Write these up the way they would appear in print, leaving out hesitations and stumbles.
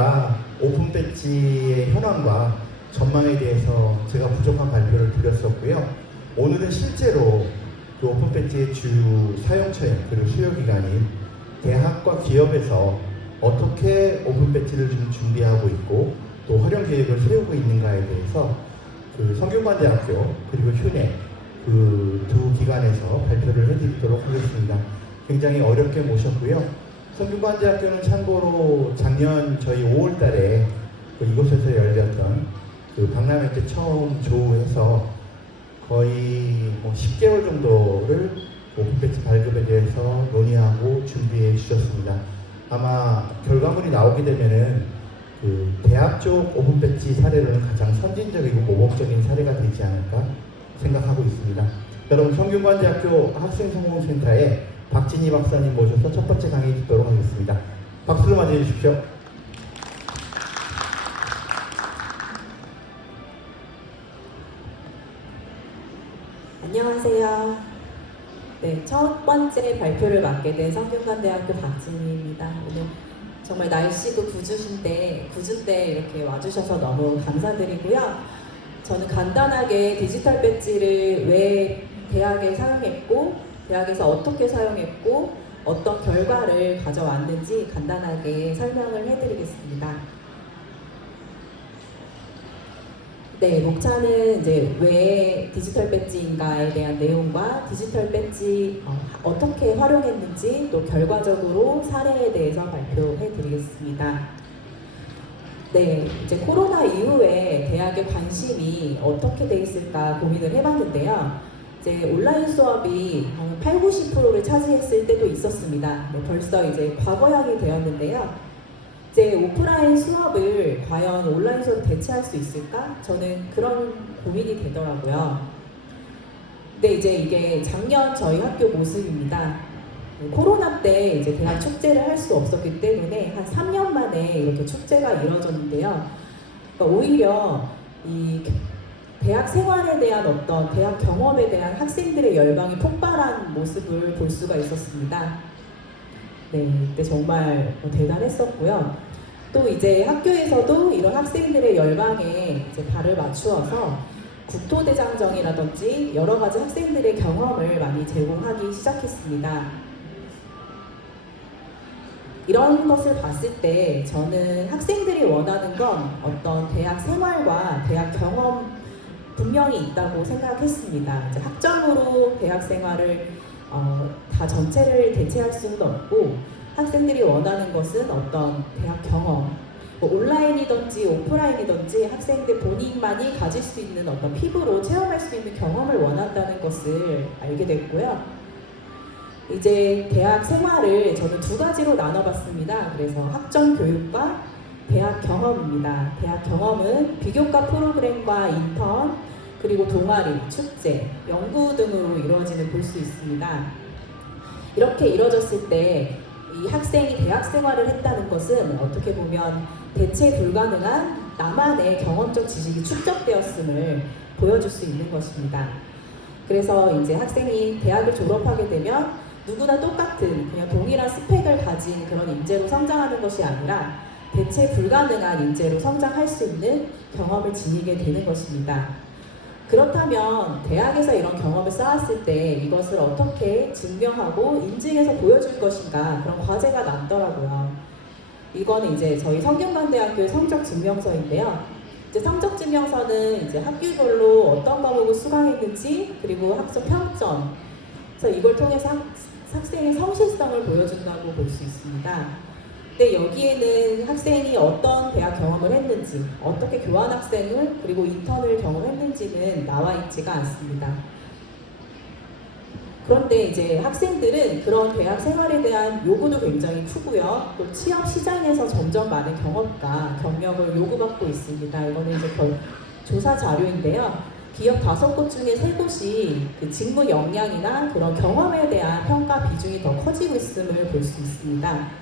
저희가 오픈 배지의 현황과 전망에 대해서 제가 부족한 발표를 드렸었고요. 오늘은 실제로 그 오픈 배지의 주 사용처인 그리고 수요 기관인 대학과 기업에서 어떻게 오픈 배지를 좀 준비하고 있고 또 활용 계획을 세우고 있는가에 대해서 그 성균관대학교 그리고 휴내 그 두 기관에서 발표를 해드리도록 하겠습니다. 굉장히 어렵게 모셨고요. 성균관대학교는 참고로 작년 저희 5월달에 그 이곳에서 열렸던 그 박람회 때 처음 조우해서 거의 뭐 10개월 정도를 오픈 배지 발급에 대해서 논의하고 준비해 주셨습니다. 아마 결과물이 나오게 되면은 그 대학 쪽 오픈 배지 사례로는 가장 선진적이고 모범적인 사례가 되지 않을까 생각하고 있습니다. 여러분 성균관대학교 학생성공센터에 박진희 박사님 모셔서 첫 번째 강의 듣도록 하겠습니다. 박수로 맞이해 주십시오. 안녕하세요. 네, 첫 번째 발표를 맡게 된 성균관대학교 박진희입니다. 오늘 정말 날씨도 궂은 때 이렇게 와주셔서 너무 감사드리고요. 저는 간단하게 디지털 배지를 왜 대학에 사용했고, 대학에서 어떻게 사용했고, 어떤 결과를 가져왔는지 간단하게 설명을 해드리겠습니다. 네, 목차는 이제 왜 디지털 배지인가에 대한 내용과 디지털 배지 어떻게 활용했는지 또 결과적으로 사례에 대해서 발표해 드리겠습니다. 네, 이제 코로나 이후에 대학의 관심이 어떻게 돼 있을까 고민을 해봤는데요. 이제 온라인 수업이 8, 90%를 차지했을 때도 있었습니다. 네, 벌써 이제 과거형이 되었는데요. 이제 오프라인 수업을 과연 온라인 수업을 대체할 수 있을까? 저는 그런 고민이 되더라고요. 근데 이제 이게 작년 저희 학교 모습입니다. 코로나 때 이제 대학 축제를 할 수 없었기 때문에 한 3년 만에 이렇게 축제가 이루어졌는데요. 그러니까 오히려 이 대학 생활에 대한 어떤 대학 경험에 대한 학생들의 열망이 폭발한 모습을 볼 수가 있었습니다. 네, 그때 정말 대단했었고요. 또 이제 학교에서도 이런 학생들의 열망에 이제 발을 맞추어서 국토대장정이라든지 여러 가지 학생들의 경험을 많이 제공하기 시작했습니다. 이런 것을 봤을 때 저는 학생들이 원하는 건 어떤 대학 생활과 대학 경험 분명히 있다고 생각했습니다. 이제 학점으로 대학 생활을 다 전체를 대체할 수는 없고 학생들이 원하는 것은 어떤 대학 경험, 뭐 온라인이든지 오프라인이든지 학생들 본인만이 가질 수 있는 어떤 피부로 체험할 수 있는 경험을 원한다는 것을 알게 됐고요. 이제 대학 생활을 저는 두 가지로 나눠봤습니다. 그래서 학점 교육과 대학 경험입니다. 대학 경험은 비교과 프로그램과 인턴, 그리고 동아리, 축제, 연구 등으로 이루어지는 볼 수 있습니다. 이렇게 이루어졌을 때 이 학생이 대학 생활을 했다는 것은 어떻게 보면 대체 불가능한 나만의 경험적 지식이 축적되었음을 보여줄 수 있는 것입니다. 그래서 이제 학생이 대학을 졸업하게 되면 누구나 똑같은 그냥 동일한 스펙을 가진 그런 인재로 성장하는 것이 아니라 대체 불가능한 인재로 성장할 수 있는 경험을 지니게 되는 것입니다. 그렇다면 대학에서 이런 경험을 쌓았을 때 이것을 어떻게 증명하고 인증해서 보여줄 것인가 그런 과제가 남더라고요. 이거는 이제 저희 성균관대학교의 성적증명서인데요. 이제 성적증명서는 이제 학교별로 어떤 과목을 수강했는지 그리고 학점 평점, 그래서 이걸 통해서 학생의 성실성을 보여준다고 볼 수 있습니다. 근데 여기에는 학생이 어떤 대학 경험을 했는지, 어떻게 교환학생을 그리고 인턴을 경험했는지는 나와 있지가 않습니다. 그런데 이제 학생들은 그런 대학 생활에 대한 요구도 굉장히 크고요. 또 취업 시장에서 점점 많은 경험과 경력을 요구받고 있습니다. 이거는 이제 조사 자료인데요. 기업 5곳 중에 3곳이 그 직무 역량이나 그런 경험에 대한 평가 비중이 더 커지고 있음을 볼 수 있습니다.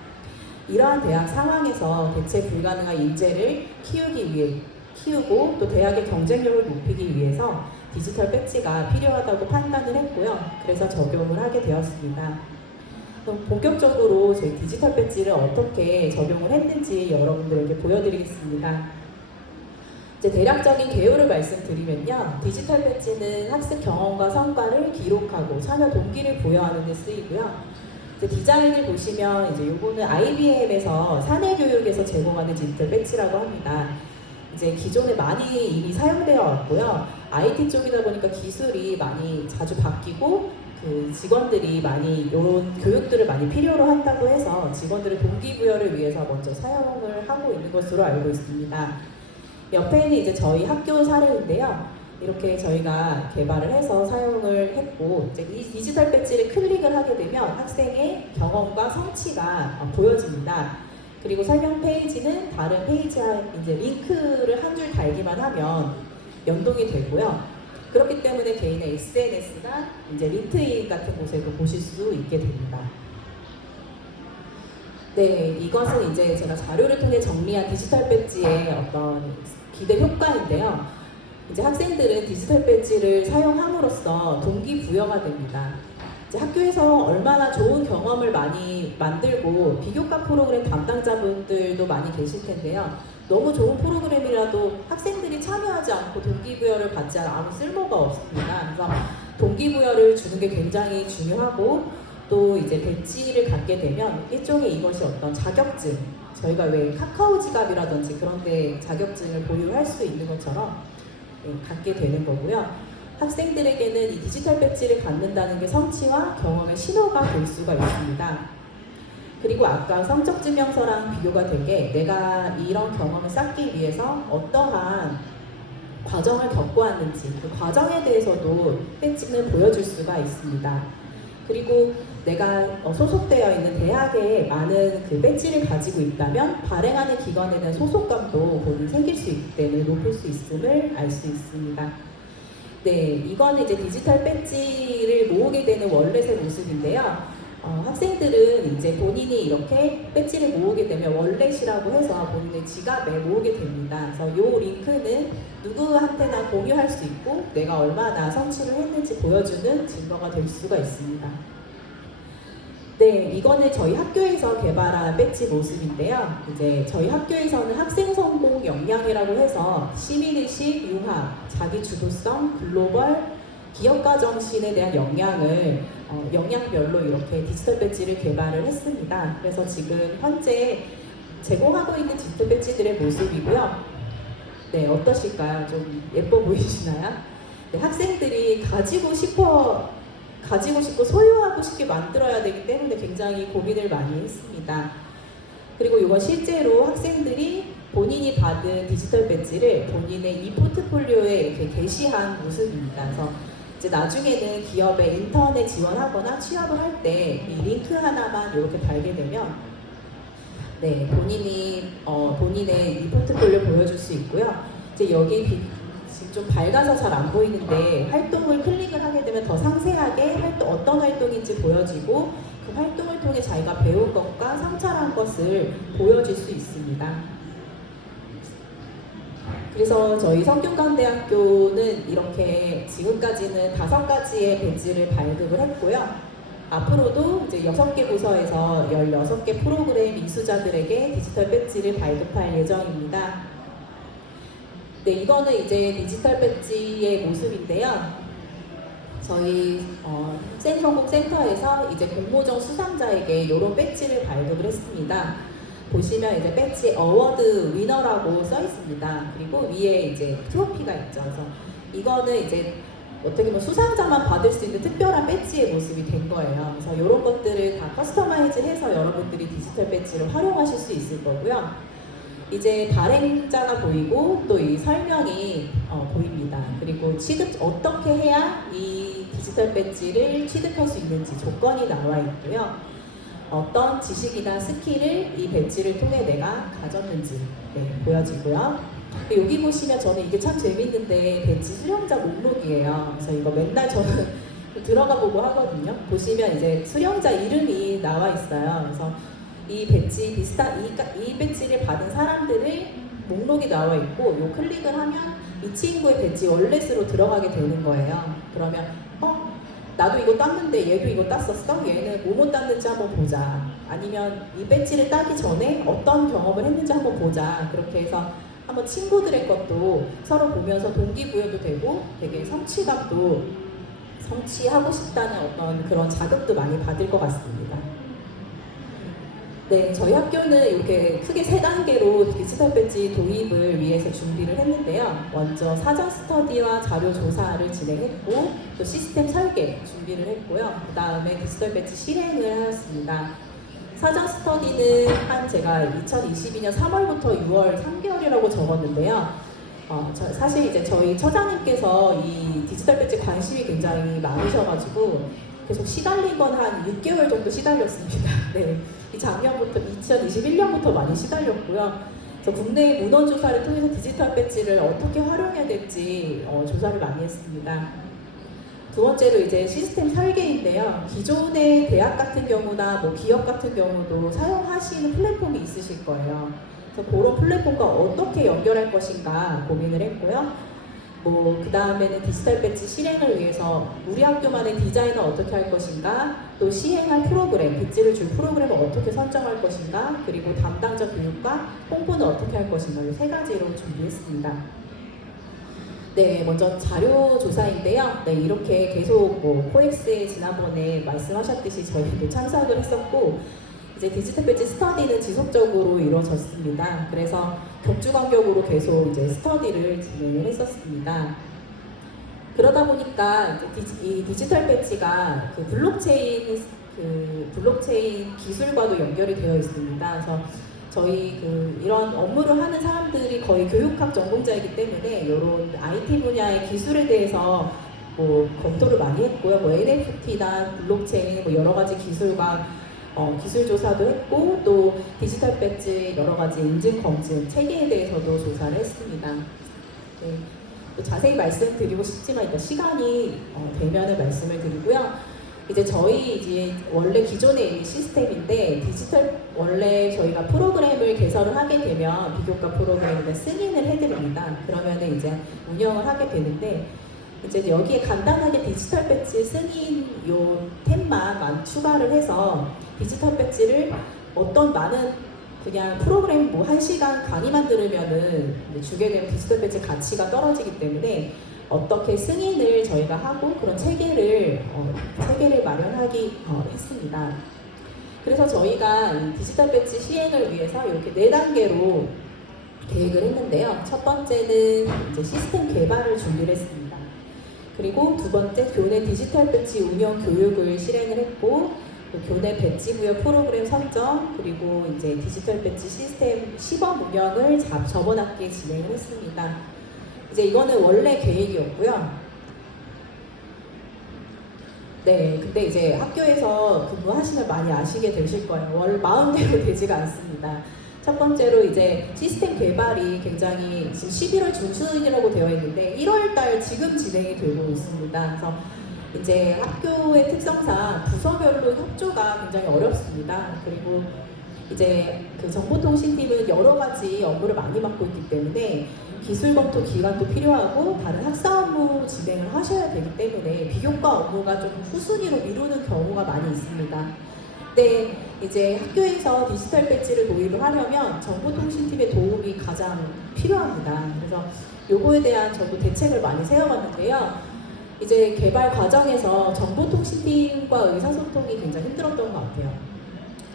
이러한 대학 상황에서 대체 불가능한 인재를 키우고 또 대학의 경쟁력을 높이기 위해서 디지털 배지가 필요하다고 판단을 했고요. 그래서 적용을 하게 되었습니다. 그럼 본격적으로 저희 디지털 배지를 어떻게 적용을 했는지 여러분들에게 보여드리겠습니다. 이제 대략적인 개요를 말씀드리면요. 디지털 배지는 학습 경험과 성과를 기록하고 참여 동기를 부여하는 데 쓰이고요. 이제 디자인을 보시면 이제 요거는 IBM에서 사내교육에서 제공하는 디지털 배지라고 합니다. 이제 기존에 많이 이미 사용되어 왔고요. IT 쪽이다 보니까 기술이 많이 자주 바뀌고 그 직원들이 많이 이런 교육들을 많이 필요로 한다고 해서 직원들의 동기부여를 위해서 먼저 사용을 하고 있는 것으로 알고 있습니다. 옆에는 이제 저희 학교 사례인데요. 이렇게 저희가 개발을 해서 사용을 했고 이제 이 디지털 배지를 클릭을 하게 되면 학생의 경험과 성취가 보여집니다. 그리고 설명 페이지는 다른 페이지와 이제 링크를 한 줄 달기만 하면 연동이 되고요. 그렇기 때문에 개인의 SNS나 이제 린크인 같은 곳에도 보실 수 있게 됩니다. 네, 이것은 이제 제가 자료를 통해 정리한 디지털 배지의 어떤 기대 효과인데요. 이제 학생들은 디지털 배지를 사용함으로써 동기부여가 됩니다. 이제 학교에서 얼마나 좋은 경험을 많이 만들고 비교과 프로그램 담당자분들도 많이 계실 텐데요. 너무 좋은 프로그램이라도 학생들이 참여하지 않고 동기부여를 받지 않으면 아무 쓸모가 없습니다. 그래서 동기부여를 주는 게 굉장히 중요하고 또 이제 배지를 갖게 되면 일종의 이것이 어떤 자격증, 저희가 왜 카카오 지갑이라든지 그런 데 자격증을 보유할 수 있는 것처럼 갖게 되는 거고요. 학생들에게는 이 디지털 배지를 갖는다는 게 성취와 경험의 신호가 될 수가 있습니다. 그리고 아까 성적 증명서랑 비교가 된 게 내가 이런 경험을 쌓기 위해서 어떠한 과정을 겪고 왔는지 그 과정에 대해서도 배지는 보여줄 수가 있습니다. 그리고 내가 소속되어 있는 대학에 많은 그 배지를 가지고 있다면 발행하는 기관에 대한 소속감도 본인 생길 수 있기 때문에 높일 수 있음을 알 수 있습니다. 네, 이거는 이제 디지털 배지를 모으게 되는 월렛의 모습인데요. 학생들은 이제 본인이 이렇게 배지를 모으게 되면 월렛이라고 해서 본인의 지갑에 모으게 됩니다. 그래서 이 링크는 누구한테나 공유할 수 있고 내가 얼마나 성취를 했는지 보여주는 증거가 될 수가 있습니다. 네, 이거는 저희 학교에서 개발한 배지 모습인데요. 이제 저희 학교에서는 학생 성공 역량이라고 해서 시민의식, 융합, 자기 주도성, 글로벌, 기업가 정신에 대한 역량을 역량별로 이렇게 디지털 배지를 개발을 했습니다. 그래서 지금 현재 제공하고 있는 디지털 배지들의 모습이고요. 네, 어떠실까요? 좀 예뻐 보이시나요? 네, 학생들이 가지고 싶고 소유하고 싶게 만들어야 되기 때문에 굉장히 고민을 많이 했습니다. 그리고 이건 실제로 학생들이 본인이 받은 디지털 배지를 본인의 e포트폴리오에 이렇게 게시한 모습입니다. 그래서 이제 나중에는 기업에 인턴에 지원하거나 취업을 할 때 이 링크 하나만 이렇게 달게 되면 네, 본인의 e포트폴리오 보여줄 수 있고요. 이제 여기 지금 좀 밝아서 잘 안 보이는데 활동을 클릭을 하게 되면 더 상세하게 어떤 활동인지 보여지고 그 활동을 통해 자기가 배운 것과 성찰한 것을 보여줄 수 있습니다. 그래서 저희 성균관대학교는 이렇게 지금까지는 5가지의 배지를 발급을 했고요. 앞으로도 이제 6개 부서에서 16개 프로그램 이수자들에게 디지털 배지를 발급할 예정입니다. 네, 이거는 이제 디지털 배지의 모습인데요. 저희 학생성공센터에서 이제 공모전 수상자에게 이런 배지를 발급을 했습니다. 보시면 이제 배지 어워드 위너라고 써 있습니다. 그리고 위에 이제 트로피가 있죠. 그래서 이거는 이제 어떻게 보면 수상자만 받을 수 있는 특별한 배지의 모습이 된 거예요. 그래서 이런 것들을 다 커스터마이즈해서 여러분들이 디지털 배지를 활용하실 수 있을 거고요. 이제 발행자가 보이고 또 이 설명이 보입니다. 그리고 어떻게 해야 이 디지털 배지를 취득할 수 있는지 조건이 나와 있고요. 어떤 지식이나 스킬을 이 배지를 통해 내가 가졌는지 보여지고요. 여기 보시면 저는 이게 참 재밌는데 배지 수령자 목록이에요. 그래서 이거 맨날 저는 들어가 보고 하거든요. 보시면 이제 수령자 이름이 나와 있어요. 그래서 이 배지 이 배지를 받은 사람들의 목록이 나와 있고 요 클릭을 하면 이 친구의 배지 월렛으로 들어가게 되는 거예요. 그러면 나도 이거 땄는데 얘도 이거 땄었어? 얘는 뭐뭐 땄는지 한번 보자. 아니면 이 배지를 따기 전에 어떤 경험을 했는지 한번 보자. 그렇게 해서 한번 친구들의 것도 서로 보면서 동기부여도 되고 되게 성취감도 성취하고 싶다는 어떤 그런 자극도 많이 받을 것 같습니다. 네, 저희 학교는 이렇게 크게 세 단계로 디지털 배지 도입을 위해서 준비를 했는데요. 먼저 사전 스터디와 자료 조사를 진행했고, 또 시스템 설계 준비를 했고요. 그 다음에 디지털 배지 실행을 하였습니다. 사전 스터디는 제가 2022년 3월부터 6월 3개월이라고 적었는데요. 사실 이제 저희 처장님께서 이 디지털 배지 관심이 굉장히 많으셔가지고 계속 시달린 건 한 6개월 정도 시달렸습니다. 네. 이 작년부터 2021년부터 많이 시달렸고요. 그래서 국내 문헌 조사를 통해서 디지털 배지를 어떻게 활용해야 될지 조사를 많이 했습니다. 두 번째로 이제 시스템 설계인데요. 기존의 대학 같은 경우나 뭐 기업 같은 경우도 사용하시는 플랫폼이 있으실 거예요. 그래서 그런 플랫폼과 어떻게 연결할 것인가 고민을 했고요. 그 다음에는 디지털 배지 실행을 위해서 우리 학교만의 디자인을 어떻게 할 것인가, 또 시행할 프로그램, 배지를 줄 프로그램을 어떻게 설정할 것인가, 그리고 담당자 교육과 홍보는 어떻게 할 것인가, 이 세 가지로 준비했습니다. 네, 먼저 자료 조사인데요. 네, 이렇게 계속 코엑스에 지난번에 말씀하셨듯이 저희도 참석을 했었고, 이제 디지털 배지 스터디는 지속적으로 이루어졌습니다. 그래서 격주 간격으로 계속 이제 스터디를 진행을 했었습니다. 그러다 보니까 이 디지털 배지가 블록체인 기술과도 연결이 되어 있습니다. 그래서 저희 이런 업무를 하는 사람들이 거의 교육학 전공자이기 때문에 이런 IT 분야의 기술에 대해서 검토를 많이 했고요. NFT나 블록체인 여러 가지 기술과 기술 조사도 했고, 또 디지털 배지 여러 가지 인증 검증 체계에 대해서도 조사를 했습니다. 네, 또 자세히 말씀드리고 싶지만 일단 시간이 되면은 말씀을 드리고요. 이제 저희 원래 기존의 이 시스템인데 원래 저희가 프로그램을 개설을 하게 되면 비교과 프로그램을 승인을 해드립니다. 그러면은 이제 운영을 하게 되는데, 이제 여기에 간단하게 디지털 배지 승인 요 템만 추가를 해서 디지털 배지를 어떤 많은 그냥 프로그램 1시간 강의만 들으면은 주게 되면 디지털 배지 가치가 떨어지기 때문에 어떻게 승인을 저희가 하고 그런 체계를 마련하기 했습니다. 그래서 저희가 이 디지털 배지 시행을 위해서 이렇게 4단계로 계획을 했는데요. 첫 번째는 이제 시스템 개발을 준비를 했습니다. 그리고 두 번째, 교내 디지털 배지 운영 교육을 실행을 했고, 교내 배지 부여 프로그램 선정, 그리고 이제 디지털 배지 시스템 시범 운영을 저번 학기에 진행을 했습니다. 이제 이거는 원래 계획이었고요. 네, 근데 이제 학교에서 근무하시면 많이 아시게 되실 거예요. 마음대로 되지가 않습니다. 첫 번째로 이제 시스템 개발이 굉장히 지금 11월 중순이라고 되어 있는데 1월달 지금 진행이 되고 있습니다. 그래서 이제 학교의 특성상 부서별로 협조가 굉장히 어렵습니다. 그리고 이제 정보통신팀은 여러 가지 업무를 많이 맡고 있기 때문에 기술 검토 기간도 필요하고 다른 학사 업무 진행을 하셔야 되기 때문에 비교과 업무가 좀 후순위로 미루는 경우가 많이 있습니다. 네, 이제 학교에서 디지털 배지를 도입을 하려면 정보통신팀의 도움이 가장 필요합니다. 그래서 요거에 대한 저도 대책을 많이 세워봤는데요. 이제 개발 과정에서 정보통신팀과 의사소통이 굉장히 힘들었던 것 같아요.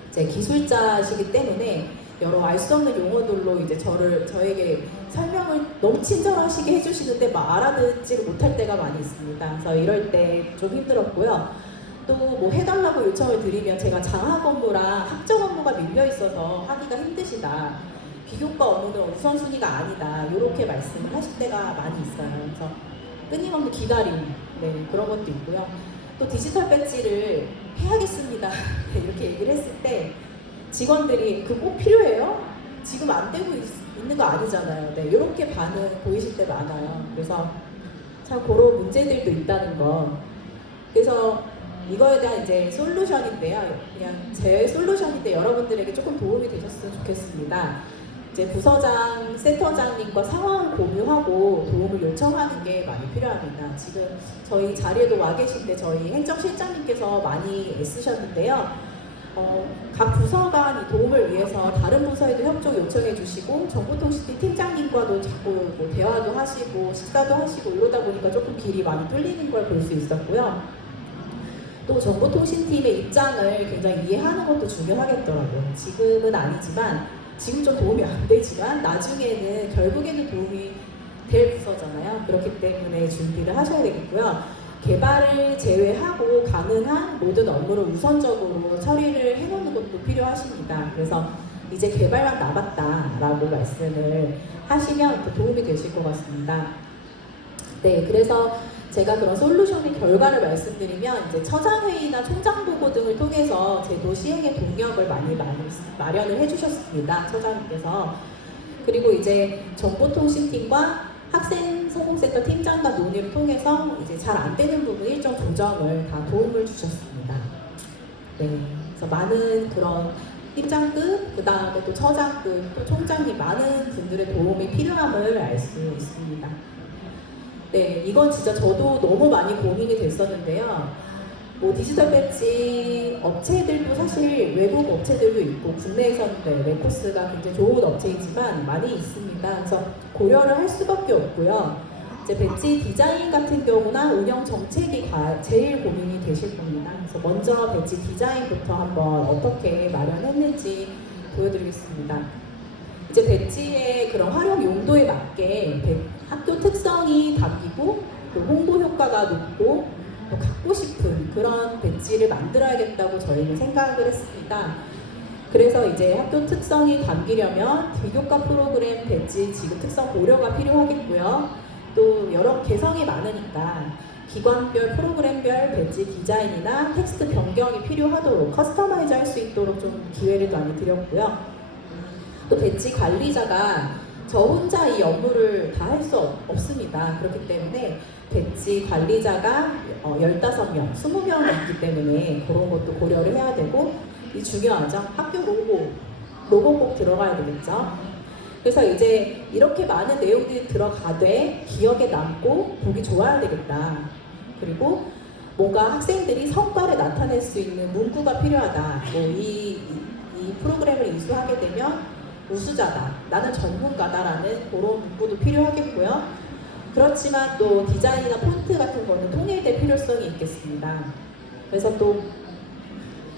이제 기술자시기 때문에 여러 알 수 없는 용어들로 이제 저에게 설명을 너무 친절하시게 해주시는데 알아듣지를 못할 때가 많이 있습니다. 그래서 이럴 때 좀 힘들었고요. 또 해달라고 요청을 드리면 제가 장학 업무랑 학정 업무가 밀려 있어서 하기가 힘드시다. 비교과 업무는 우선순위가 아니다. 이렇게 말씀을 하실 때가 많이 있어요. 그래서 끊임없는 기다림, 네, 그런 것도 있고요. 또 디지털 배지를 해야겠습니다. 이렇게 얘기를 했을 때 직원들이 꼭 필요해요? 지금 안 되고 있는 거 아니잖아요. 네, 이렇게 반응 보이실 때 많아요. 그래서 참 그런 문제들도 있다는 거. 그래서 이거에 대한 이제 솔루션인데요. 그냥 제 솔루션인데 여러분들에게 조금 도움이 되셨으면 좋겠습니다. 이제 부서장, 센터장님과 상황을 공유하고 도움을 요청하는 게 많이 필요합니다. 지금 저희 자리에도 와 계신데 저희 행정실장님께서 많이 애쓰셨는데요. 각 부서간 이 도움을 위해서 다른 부서에도 협조 요청해 주시고 정보통신팀 팀장님과도 자꾸 뭐 대화도 하시고 식사도 하시고 이러다 보니까 조금 길이 많이 뚫리는 걸 볼 수 있었고요. 또 정보통신팀의 입장을 굉장히 이해하는 것도 중요하겠더라고요. 지금은 아니지만 지금 좀 도움이 안 되지만 나중에는 결국에는 도움이 될 부서잖아요. 그렇기 때문에 준비를 하셔야 되겠고요. 개발을 제외하고 가능한 모든 업무를 우선적으로 처리를 해놓는 것도 필요하십니다. 그래서 이제 개발만 남았다라고 말씀을 하시면 또 도움이 되실 것 같습니다. 네, 그래서 제가 그런 솔루션의 결과를 말씀드리면 이제 처장회의나 총장보고 등을 통해서 제도 시행의 동력을 많이 마련을 해주셨습니다. 처장님께서. 그리고 이제 정보통신팀과 학생 성공센터 팀장과 논의를 통해서 이제 잘 안 되는 부분 일정 조정을 다 도움을 주셨습니다. 네, 그래서 많은 그런 팀장급, 그 다음에 또 처장급, 또 총장님 많은 분들의 도움이 필요함을 알 수 있습니다. 네, 이건 진짜 저도 너무 많이 고민이 됐었는데요. 뭐 디지털 배지 업체들도 사실 외국 업체들도 있고 국내에서는 레코스가 굉장히 좋은 업체이지만 많이 있습니다. 그래서 고려를 할 수밖에 없고요. 이제 배지 디자인 같은 경우나 운영 정책이 제일 고민이 되실 겁니다. 그래서 먼저 배지 디자인부터 한번 어떻게 마련했는지 보여드리겠습니다. 이제 배지의 그런 활용 용도에 맞게 학교 특성이 담기고 또 홍보 효과가 높고 또 갖고 싶은 그런 배지를 만들어야겠다고 저희는 생각을 했습니다. 그래서 이제 학교 특성이 담기려면 비교과 프로그램 배지 지급 특성 고려가 필요하겠고요. 또 여러 개성이 많으니까 기관별 프로그램별 배지 디자인이나 텍스트 변경이 필요하도록 커스터마이즈 할 수 있도록 좀 기회를 많이 드렸고요. 또 배지 관리자가 저 혼자 이 업무를 다 할 수 없습니다. 그렇기 때문에 배지 관리자가 15명, 20명이 있기 때문에 그런 것도 고려를 해야 되고 이 중요하죠. 학교 로고 꼭 들어가야 되겠죠. 그래서 이제 이렇게 많은 내용들이 들어가되 기억에 남고 보기 좋아야 되겠다. 그리고 뭔가 학생들이 성과를 나타낼 수 있는 문구가 필요하다. 이 프로그램을 이수하게 되면 우수자다, 나는 전문가다라는 그런 문구도 필요하겠고요. 그렇지만 또 디자인이나 폰트 같은 거는 통일될 필요성이 있겠습니다. 그래서 또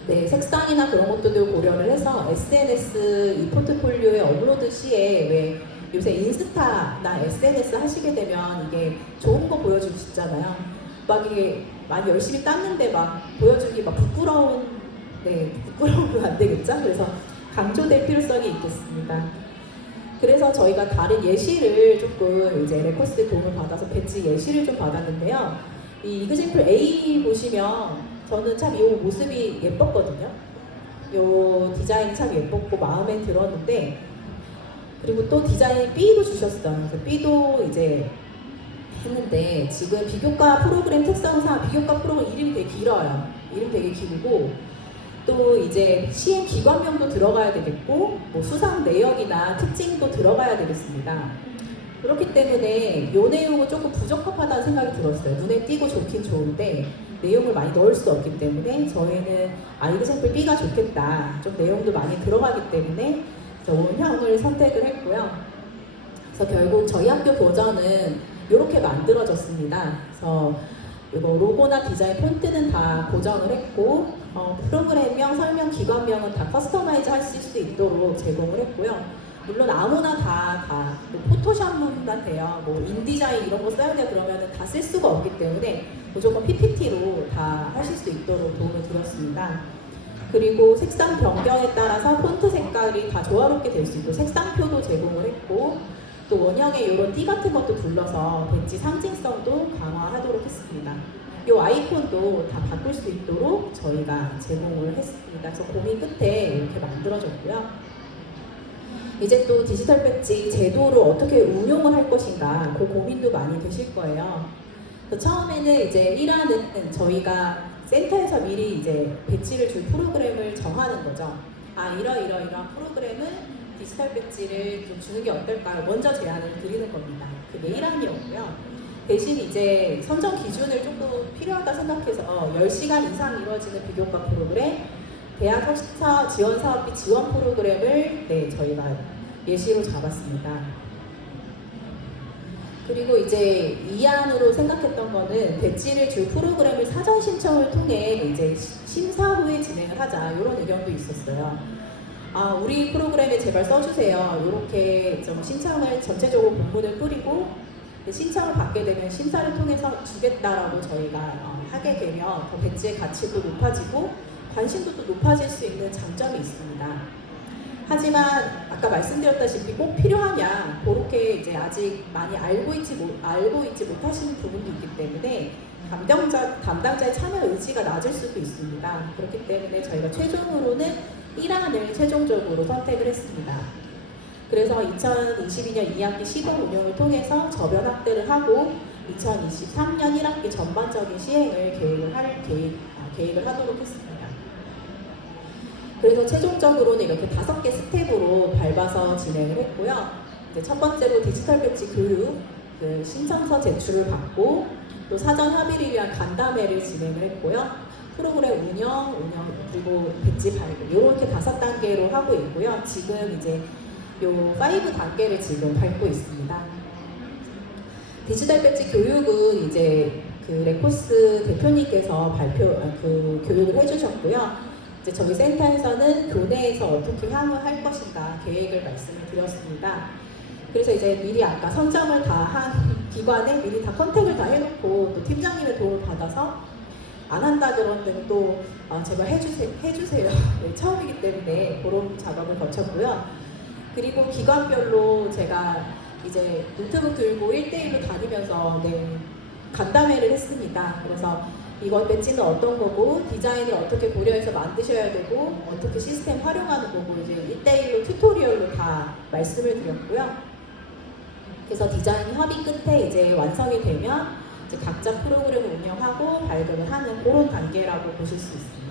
색상이나 그런 것들도 고려를 해서 SNS 이 포트폴리오에 업로드 시에 왜 요새 인스타나 SNS 하시게 되면 이게 좋은 거 보여주고 싶잖아요. 막 이게 많이 열심히 땄는데 막 보여주기 막 부끄러우면 안 되겠죠? 그래서 강조될 필요성이 있겠습니다. 그래서 저희가 다른 예시를 조금 이제 레코스의 도움을 받아서 배지 예시를 좀 받았는데요. 이 이그젠플 A 보시면 저는 참 이 모습이 예뻤거든요. 이 디자인이 참 예뻤고 마음에 들었는데, 그리고 또 디자인 B도 주셨어요. 그래서 B도 이제 했는데 지금 비교과 프로그램 특성상 비교과 프로그램 이름이 되게 길어요. 이름 되게 길고 또 이제 시행 기관명도 들어가야 되겠고 뭐 수상 내역이나 특징도 들어가야 되겠습니다. 그렇기 때문에 이 내용은 조금 부적합하다는 생각이 들었어요. 눈에 띄고 좋긴 좋은데 내용을 많이 넣을 수 없기 때문에 저희는 이그젠플 B가 좋겠다. 좀 내용도 많이 들어가기 때문에 원형을 선택을 했고요. 그래서 결국 저희 학교 버전은 이렇게 만들어졌습니다. 그래서 이거 로고나 디자인 폰트는 다 고정을 했고 프로그램명, 설명, 기관명은 다 커스터마이즈 할 수 있도록 제공을 했고요. 물론 아무나 다 포토샵만 돼요. 뭐 인디자인 이런 거 써야 돼 그러면은 다 쓸 수가 없기 때문에 무조건 PPT로 다 하실 수 있도록 도움을 드렸습니다. 그리고 색상 변경에 따라서 폰트 색깔이 다 조화롭게 될 수 있고 색상표도 제공을 했고 또 원형에 이런 띠 같은 것도 둘러서 배지 상징성도 강화하도록 했습니다. 이 아이콘도 다 바꿀 수 있도록 저희가 제공을 했습니다. 그래서 고민 끝에 이렇게 만들어졌고요. 이제 또 디지털 배지 제도를 어떻게 운용을 할 것인가 그 고민도 많이 되실 거예요. 그래서 처음에는 이제 1화는 저희가 센터에서 미리 이제 배지를 줄 프로그램을 정하는 거죠. 이러이러한 프로그램은 디지털 배지를 좀 주는 게 어떨까요? 먼저 제안을 드리는 겁니다. 그게 1안이었고요. 대신 이제 선정 기준을 조금 필요하다 생각해서 10시간 이상 이루어지는 비교과 프로그램, 대학 혁신사 지원 사업비 지원 프로그램을 저희가 예시로 잡았습니다. 그리고 이제 2안으로 생각했던 거는 배지를 줄 프로그램을 사전 신청을 통해 이제 심사 후에 진행을 하자, 이런 의견도 있었어요. 우리 프로그램에 제발 써주세요. 이렇게 좀 신청을 전체적으로 본문을 뿌리고 신청을 받게 되면 심사를 통해서 주겠다라고 저희가 하게 되면 더 배지의 가치도 높아지고 관심도 또 높아질 수 있는 장점이 있습니다. 하지만 아까 말씀드렸다시피 꼭 필요하냐, 그렇게 이제 아직 많이 알고 있지 못하시는 부분도 있기 때문에 담당자의 참여 의지가 낮을 수도 있습니다. 그렇기 때문에 저희가 최종으로는 1안을 최종적으로 선택을 했습니다. 그래서 2022년 2학기 시범 운영을 통해서 저변 확대를 하고 2023년 1학기 전반적인 시행을 계획을 하도록 했습니다. 그래서 최종적으로는 이렇게 5개 스텝으로 밟아서 진행을 했고요. 이제 첫 번째로 디지털 배지 교육, 신청서 제출을 받고 또 사전 합의를 위한 간담회를 진행을 했고요. 프로그램 운영 그리고 배지 발급 이렇게 5단계로 하고 있고요. 지금 이제 요 5단계를 지금 밟고 있습니다. 디지털 배지 교육은 이제 그 레코스 대표님께서 교육을 해주셨고요. 이제 저희 센터에서는 교내에서 어떻게 향후할 것인가 계획을 말씀을 드렸습니다. 그래서 이제 미리 아까 선정을 다 한 기관에 미리 다 컨택을 다 해놓고 또 팀장님의 도움을 받아서 안 한다 그러는데 또 제발 해주세요. 네, 처음이기 때문에 그런 작업을 거쳤고요. 그리고 기관별로 제가 이제 노트북 들고 1대1로 다니면서 간담회를 했습니다. 그래서 이거 배지는 어떤 거고 디자인을 어떻게 고려해서 만드셔야 되고 어떻게 시스템 활용하는 거고 이제 1대1로 튜토리얼로 다 말씀을 드렸고요. 그래서 디자인 협의 끝에 이제 완성이 되면 이제 각자 프로그램을 운영하고 발급을 하는 그런 단계라고 보실 수 있습니다.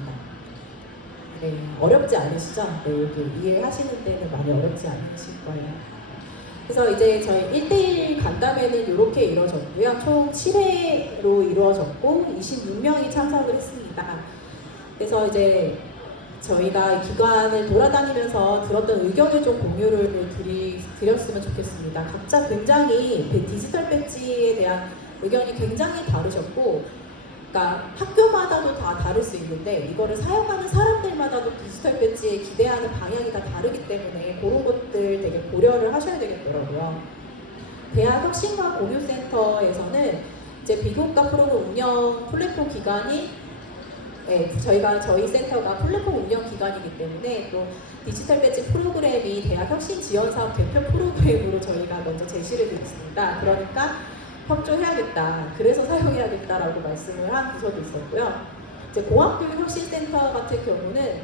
네, 어렵지 않으시죠? 네, 여기 이해하시는 데는 많이 어렵지 않으실 거예요. 그래서 이제 저희 1대1 간담회는 이렇게 이루어졌고요. 총 7회로 이루어졌고 26명이 참석을 했습니다. 그래서 이제 저희가 기관을 돌아다니면서 들었던 의견을 좀 공유를 드렸으면 좋겠습니다. 각자 굉장히 디지털 배지에 대한 의견이 굉장히 다르셨고, 그러니까 학교마다도 다 다를 수 있는데 이거를 사용하는 사람들마다도 디지털 배지에 기대하는 방향이 다 다르기 때문에 그런 것들 되게 고려를 하셔야 되겠더라고요. 대학 혁신과 공유센터에서는 이제 비교과 프로그램 운영 플랫폼 기관이 저희 센터가 플랫폼 운영 기관이기 때문에 또 디지털 배지 프로그램이 대학 혁신 지원 사업 대표 프로그램으로 저희가 먼저 제시를 드렸습니다. 그러니까 협조해야겠다. 그래서 사용해야겠다라고 말씀을 한 부서도 있었고요. 이제 공학교육혁신센터 같은 경우는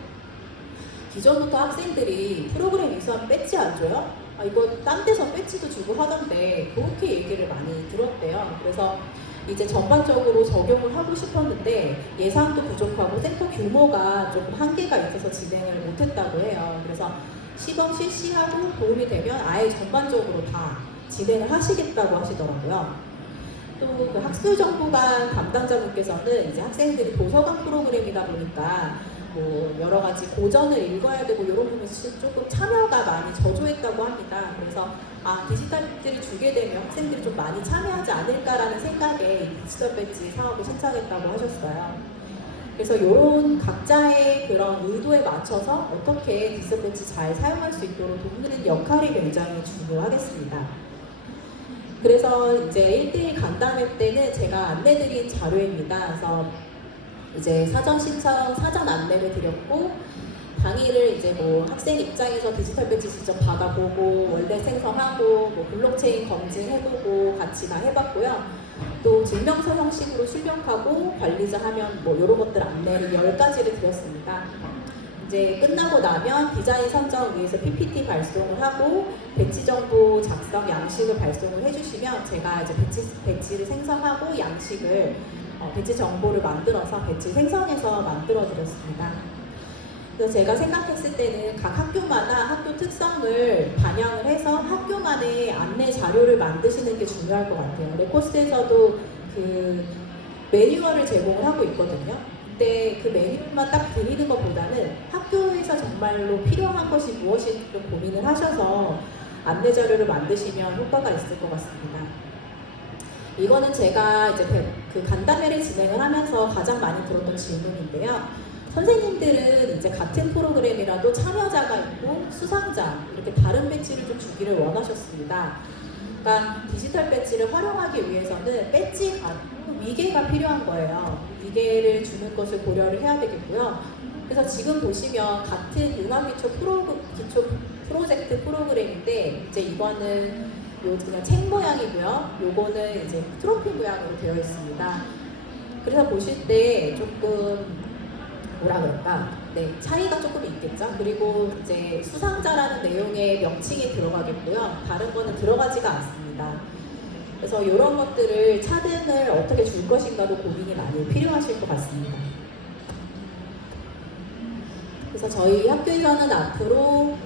기존부터 학생들이 프로그램 이수하면 배지 안 줘요? 이거 딴 데서 배지도 주고 하던데 그렇게 얘기를 많이 들었대요. 그래서 이제 전반적으로 적용을 하고 싶었는데 예산도 부족하고 센터 규모가 조금 한계가 있어서 진행을 못했다고 해요. 그래서 시범 실시하고 도움이 되면 아예 전반적으로 다 진행을 하시겠다고 하시더라고요. 또 그 학술정보관 담당자분께서는 이제 학생들이 도서관 프로그램이다 보니까 뭐 여러 가지 고전을 읽어야 되고 이런 부분이 조금 참여가 많이 저조했다고 합니다. 그래서 디지털 배지를 주게 되면 학생들이 좀 많이 참여하지 않을까라는 생각에 디지털 배지 사업을 신청했다고 하셨어요. 그래서 이런 각자의 그런 의도에 맞춰서 어떻게 디지털 배지 잘 사용할 수 있도록 돕는 역할이 굉장히 중요하겠습니다. 그래서 이제 1대1 간담회 때는 제가 안내드린 자료입니다. 그래서 이제 사전 신청, 사전 안내를 드렸고 당일을 이제 뭐 학생 입장에서 디지털 배지 직접 받아보고 원래 생성하고 뭐 블록체인 검증해보고 같이 다 해봤고요. 또 증명서 형식으로 출력하고 관리자 하면 뭐 이런 것들 안내를 10가지를 드렸습니다. 이제 끝나고 나면 디자인 선정을 위해서 PPT 발송을 하고 배지 정보 작성 양식을 발송을 해주시면 제가 이제 배지를 생성하고 양식을 배지 정보를 만들어서 배지 생성해서 만들어 드렸습니다. 그래서 제가 생각했을 때는 각 학교마다 학교 특성을 반영을 해서 학교만의 안내 자료를 만드시는 게 중요할 것 같아요. 레코스에서도 그 매뉴얼을 제공을 하고 있거든요. 근데 그 매뉴얼만 딱 드리는 것보다는 학교에서 정말로 필요한 것이 무엇인지 좀 고민을 하셔서 안내 자료를 만드시면 효과가 있을 것 같습니다. 이거는 제가 이제 그 간담회를 진행을 하면서 가장 많이 들었던 질문인데요. 선생님들은 이제 같은 프로그램이라도 참여자가 있고 수상자 이렇게 다른 배지를 좀 주기를 원하셨습니다. 그러니까 디지털 배지를 활용하기 위해서는 배지 위계가 필요한 거예요. 위계를 주는 것을 고려를 해야 되겠고요. 그래서 지금 보시면 같은 융합기초 프로젝트 프로그램인데 이제 이거는 그냥 책 모양이고요. 요거는 이제 트로피 모양으로 되어 있습니다. 그래서 보실 때 조금 뭐라 그럴까? 네, 차이가 조금 있겠죠. 그리고 이제 수상자라는 내용의 명칭이 들어가겠고요. 다른 거는 들어가지가 않습니다. 그래서 이런 것들을 차등을 어떻게 줄 것인가도 고민이 많이 필요하실 것 같습니다. 그래서 저희 학교에서는 앞으로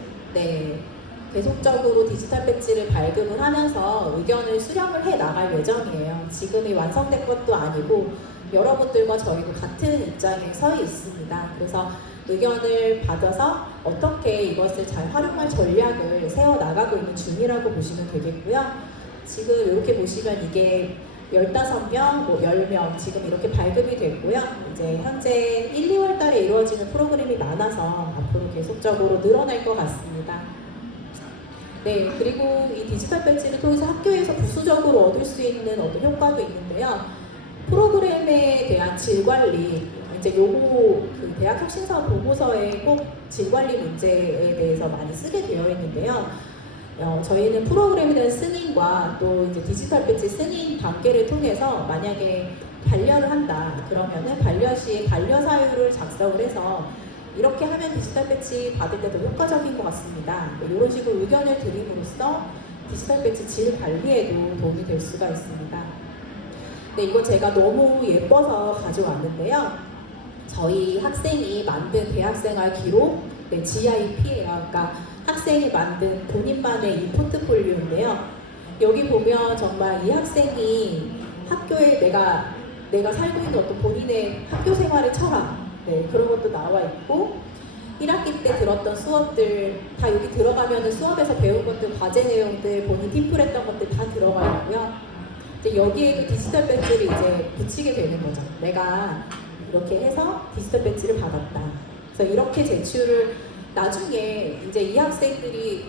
계속적으로 디지털 배지를 발급을 하면서 의견을 수렴을 해 나갈 예정이에요. 지금이 완성된 것도 아니고 여러분들과 저희도 같은 입장에 서 있습니다. 그래서 의견을 받아서 어떻게 이것을 잘 활용할 전략을 세워 나가고 있는 중이라고 보시면 되겠고요. 지금 이렇게 보시면 이게 15명, 10명 지금 이렇게 발급이 됐고요. 이제 현재 1, 2월 달에 이루어지는 프로그램이 많아서 앞으로 계속적으로 늘어날 것 같습니다. 네, 그리고 이 디지털 배지를 통해서 학교에서 부수적으로 얻을 수 있는 어떤 효과도 있는데요. 프로그램에 대한 질관리, 이제 요거 그 대학 혁신사업 보고서에 꼭 질관리 문제에 대해서 많이 쓰게 되어 있는데요. 저희는 프로그램에 대한 승인과 또 이제 디지털 배지 승인 단계를 통해서 만약에 반려를 한다 그러면은 반려 시에 반려 사유를 작성을 해서 이렇게 하면 디지털 배지 받을 때도 효과적인 것 같습니다. 이런 식으로 의견을 드림으로써 디지털 배지 질 관리에도 도움이 될 수가 있습니다. 네, 이거 제가 너무 예뻐서 가져왔는데요. 저희 학생이 만든 대학생활 기록, GIP예요. 그러니까 학생이 만든 본인만의 이 포트폴리오인데요. 여기 보면 정말 이 학생이 학교에 내가 살고 있는 어떤 본인의 학교 생활의 철학, 그런 것도 나와 있고 1학기 때 들었던 수업들 다 여기 들어가면 수업에서 배운 것들, 과제 내용들, 본인 팀플했던 것들 다 들어가 있고요. 이제 여기에도 디지털 배지를 이제 붙이게 되는 거죠. 내가 이렇게 해서 디지털 배지를 받았다. 그래서 이렇게 제출을 나중에 이제 이 학생들이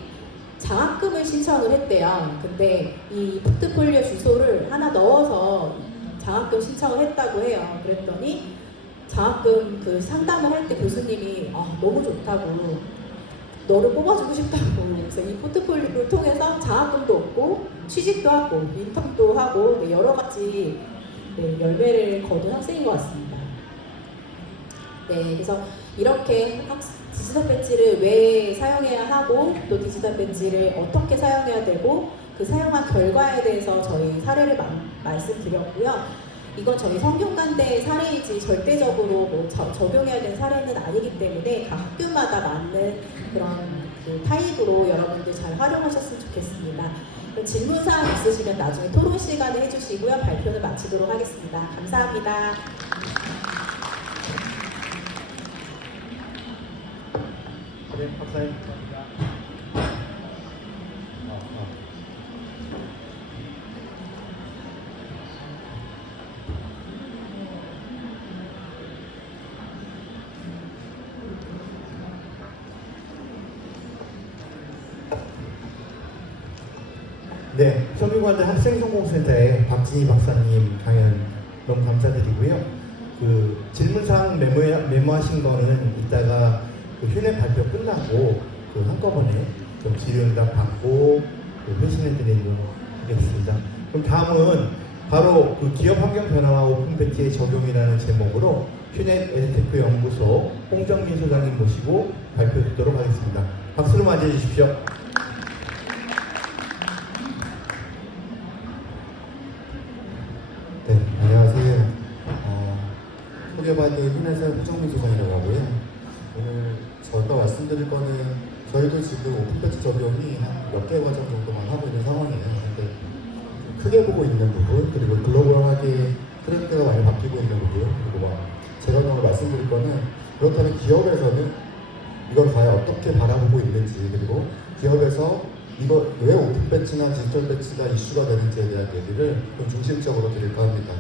장학금을 신청을 했대요. 근데 이 포트폴리오 주소를 하나 넣어서 장학금 신청을 했다고 해요. 그랬더니 장학금 그 상담을 할 때 교수님이 너무 좋다고 너를 뽑아주고 싶다고. 그래서 이 포트폴리오를 통해서 장학금도 얻고 취직도 하고 인턴도 하고 여러 가지 열매를 거둔 학생인 것 같습니다. 그래서 이렇게 디지털 배지를 왜 사용해야 하고 또 디지털 배지를 어떻게 사용해야 되고 그 사용한 결과에 대해서 저희 사례를 말씀드렸고요. 이건 저희 성균관대 사례이지 절대적으로 뭐 적용해야 되는 사례는 아니기 때문에 각 학교마다 맞는 그런 그 타입으로 여러분들 잘 활용하셨으면 좋겠습니다. 질문사항 있으시면 나중에 토론 시간에 해주시고요. 발표를 마치도록 하겠습니다. 감사합니다. 네, 박사님 감사합니다. 네, 성균관대 학생성공센터의 박진희 박사님 강연 너무 감사드리고요. 그 질문사항 메모하신 거는 이따가 그 휴넷 발표 끝나고 그 한꺼번에 좀 질의응답 받고 그 회신해드리도록 하겠습니다. 그럼 다음은 바로 그 기업 환경 변화와 오픈 배지의 적용이라는 제목으로 휴넷 에듀테크 연구소 홍정민 소장님 모시고 발표 듣도록 하겠습니다. 박수로 맞이해 주십시오. 네, 안녕하세요. 소개받은 휴넷의 홍정민 소장이라고 하고요. 오늘 말씀드릴 거는 저희도 지금 오픈 배치 적용이 한 몇 개 과정 정도만 하고 있는 상황이에요. 근데 크게 보고 있는 부분, 그리고 글로벌하게 트렌드가 많이 바뀌고 있는 부분, 그리고 막 제가 오늘 말씀드릴 거는 그렇다면 기업에서는 이걸 과연 어떻게 바라보고 있는지, 그리고 기업에서 이거 왜 오픈 배치나 디지털 배치가 이슈가 되는지에 대한 얘기를 좀 중심적으로 드릴까 합니다.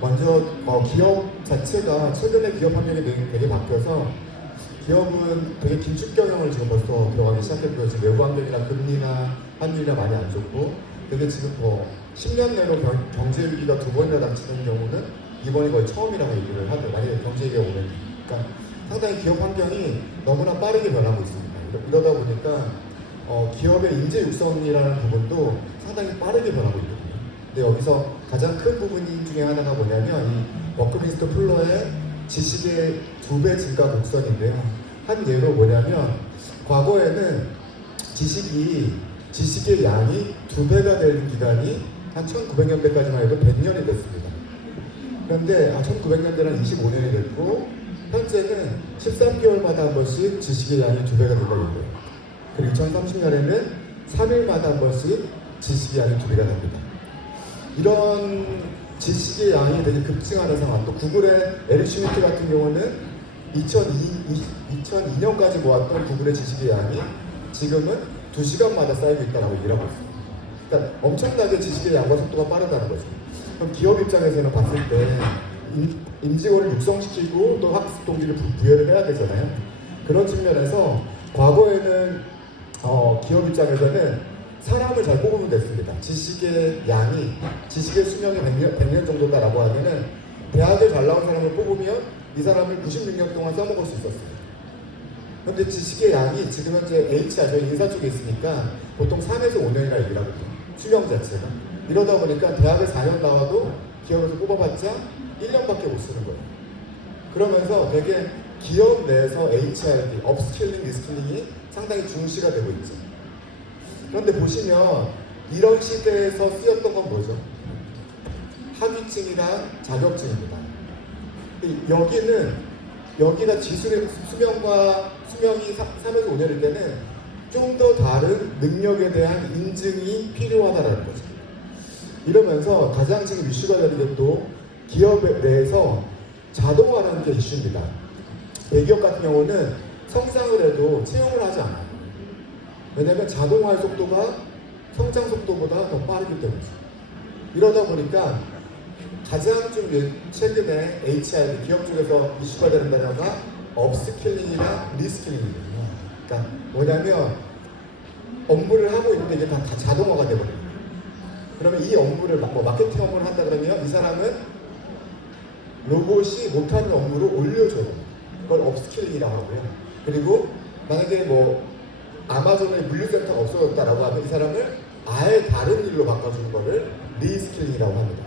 먼저 기업 자체가 최근에 기업 환경이 되게 바뀌어서 기업은 되게 긴축 경영을 지금 벌써 들어가기 시작했고요. 지금 외부 환경이나 금리나 환율이나 많이 안 좋고 되게 지금 10년 내로 경제 위기가 2번이나 닥치는 경우는 이번이 거의 처음이라고 얘기를 하죠. 만약에 경제 위기가 오면. 그러니까 상당히 기업 환경이 너무나 빠르게 변하고 있습니다. 이러다 보니까 기업의 인재 육성이라는 부분도 상당히 빠르게 변하고 있거든요. 근데 여기서 가장 큰 부분 중에 하나가 뭐냐면 이 버크민스터 플러의 지식의 2배 증가 곡선인데요. 한 예로 뭐냐면 과거에는 지식의 양이 2배가 되는 기간이 한 1900년대까지만 해도 100년이 됐습니다. 그런데 1900년대는 25년이 됐고 현재는 13개월마다 한 번씩 지식의 양이 2배가 된다고 해요. 그리고 2030년에는 3일마다 한 번씩 지식의 양이 2배가 됩니다. 이런 지식의 양이 되게 급증하는 상황. 또 구글의 에릭 슈미트 같은 경우는 2002년까지 모았던 구글의 지식의 양이 지금은 2시간마다 쌓이고 있다고 얘기를 하고 있습니다. 그러니까 엄청나게 지식의 양과 속도가 빠르다는 거죠. 그럼 기업 입장에서는 봤을 때 임직원을 육성시키고 또 학습 동기를 부여를 해야 되잖아요. 그런 측면에서 과거에는 기업 입장에서는 사람을 잘 뽑으면 됐습니다. 지식의 수명이 100년 정도다라고 하면은 대학을 잘 나온 사람을 뽑으면 이 사람을 96년 동안 써먹을 수 있었어요. 그런데 지식의 양이 지금 현재 HR, 저희 인사 쪽에 있으니까 보통 3에서 5년이나 얘기를 하거든요. 수명 자체가. 이러다 보니까 대학을 4년 나와도 기업에서 뽑아봤자 1년밖에 못 쓰는 거예요. 그러면서 되게 기업 내에서 HRD, 업스킬링, 리스킬링이 상당히 중시가 되고 있죠. 그런데 보시면 이런 시대에서 쓰였던 건 뭐죠? 학위증이랑 자격증입니다. 여기가 지수의 수명이 3에서 5년일 때는 좀 더 다른 능력에 대한 인증이 필요하다는 거죠. 이러면서 가장 지금 이슈가 되는 것도 기업 내에서 자동화라는 게 이슈입니다. 대기업 같은 경우는 성장을 해도 채용을 하지 않아요. 왜냐하면 자동화의 속도가 성장 속도보다 더 빠르기 때문이죠. 이러다 보니까 가장 좀 최근에 HR, 기업 쪽에서 이슈가 되는 단어가 업스킬링이나 리스킬링이거든요. 그러니까 뭐냐면 업무를 하고 있는데 이게 다 자동화가 되거든요. 그러면 이 업무를 마케팅 업무를 한다 그러면 이 사람은 로봇이 못하는 업무를 올려줘요. 그걸 업스킬링이라고 하고요. 그리고 만약에 아마존의 물류센터가 없어졌다라고 하면 이 사람을 아예 다른 일로 바꿔주는 거를 리스킬링이라고 합니다.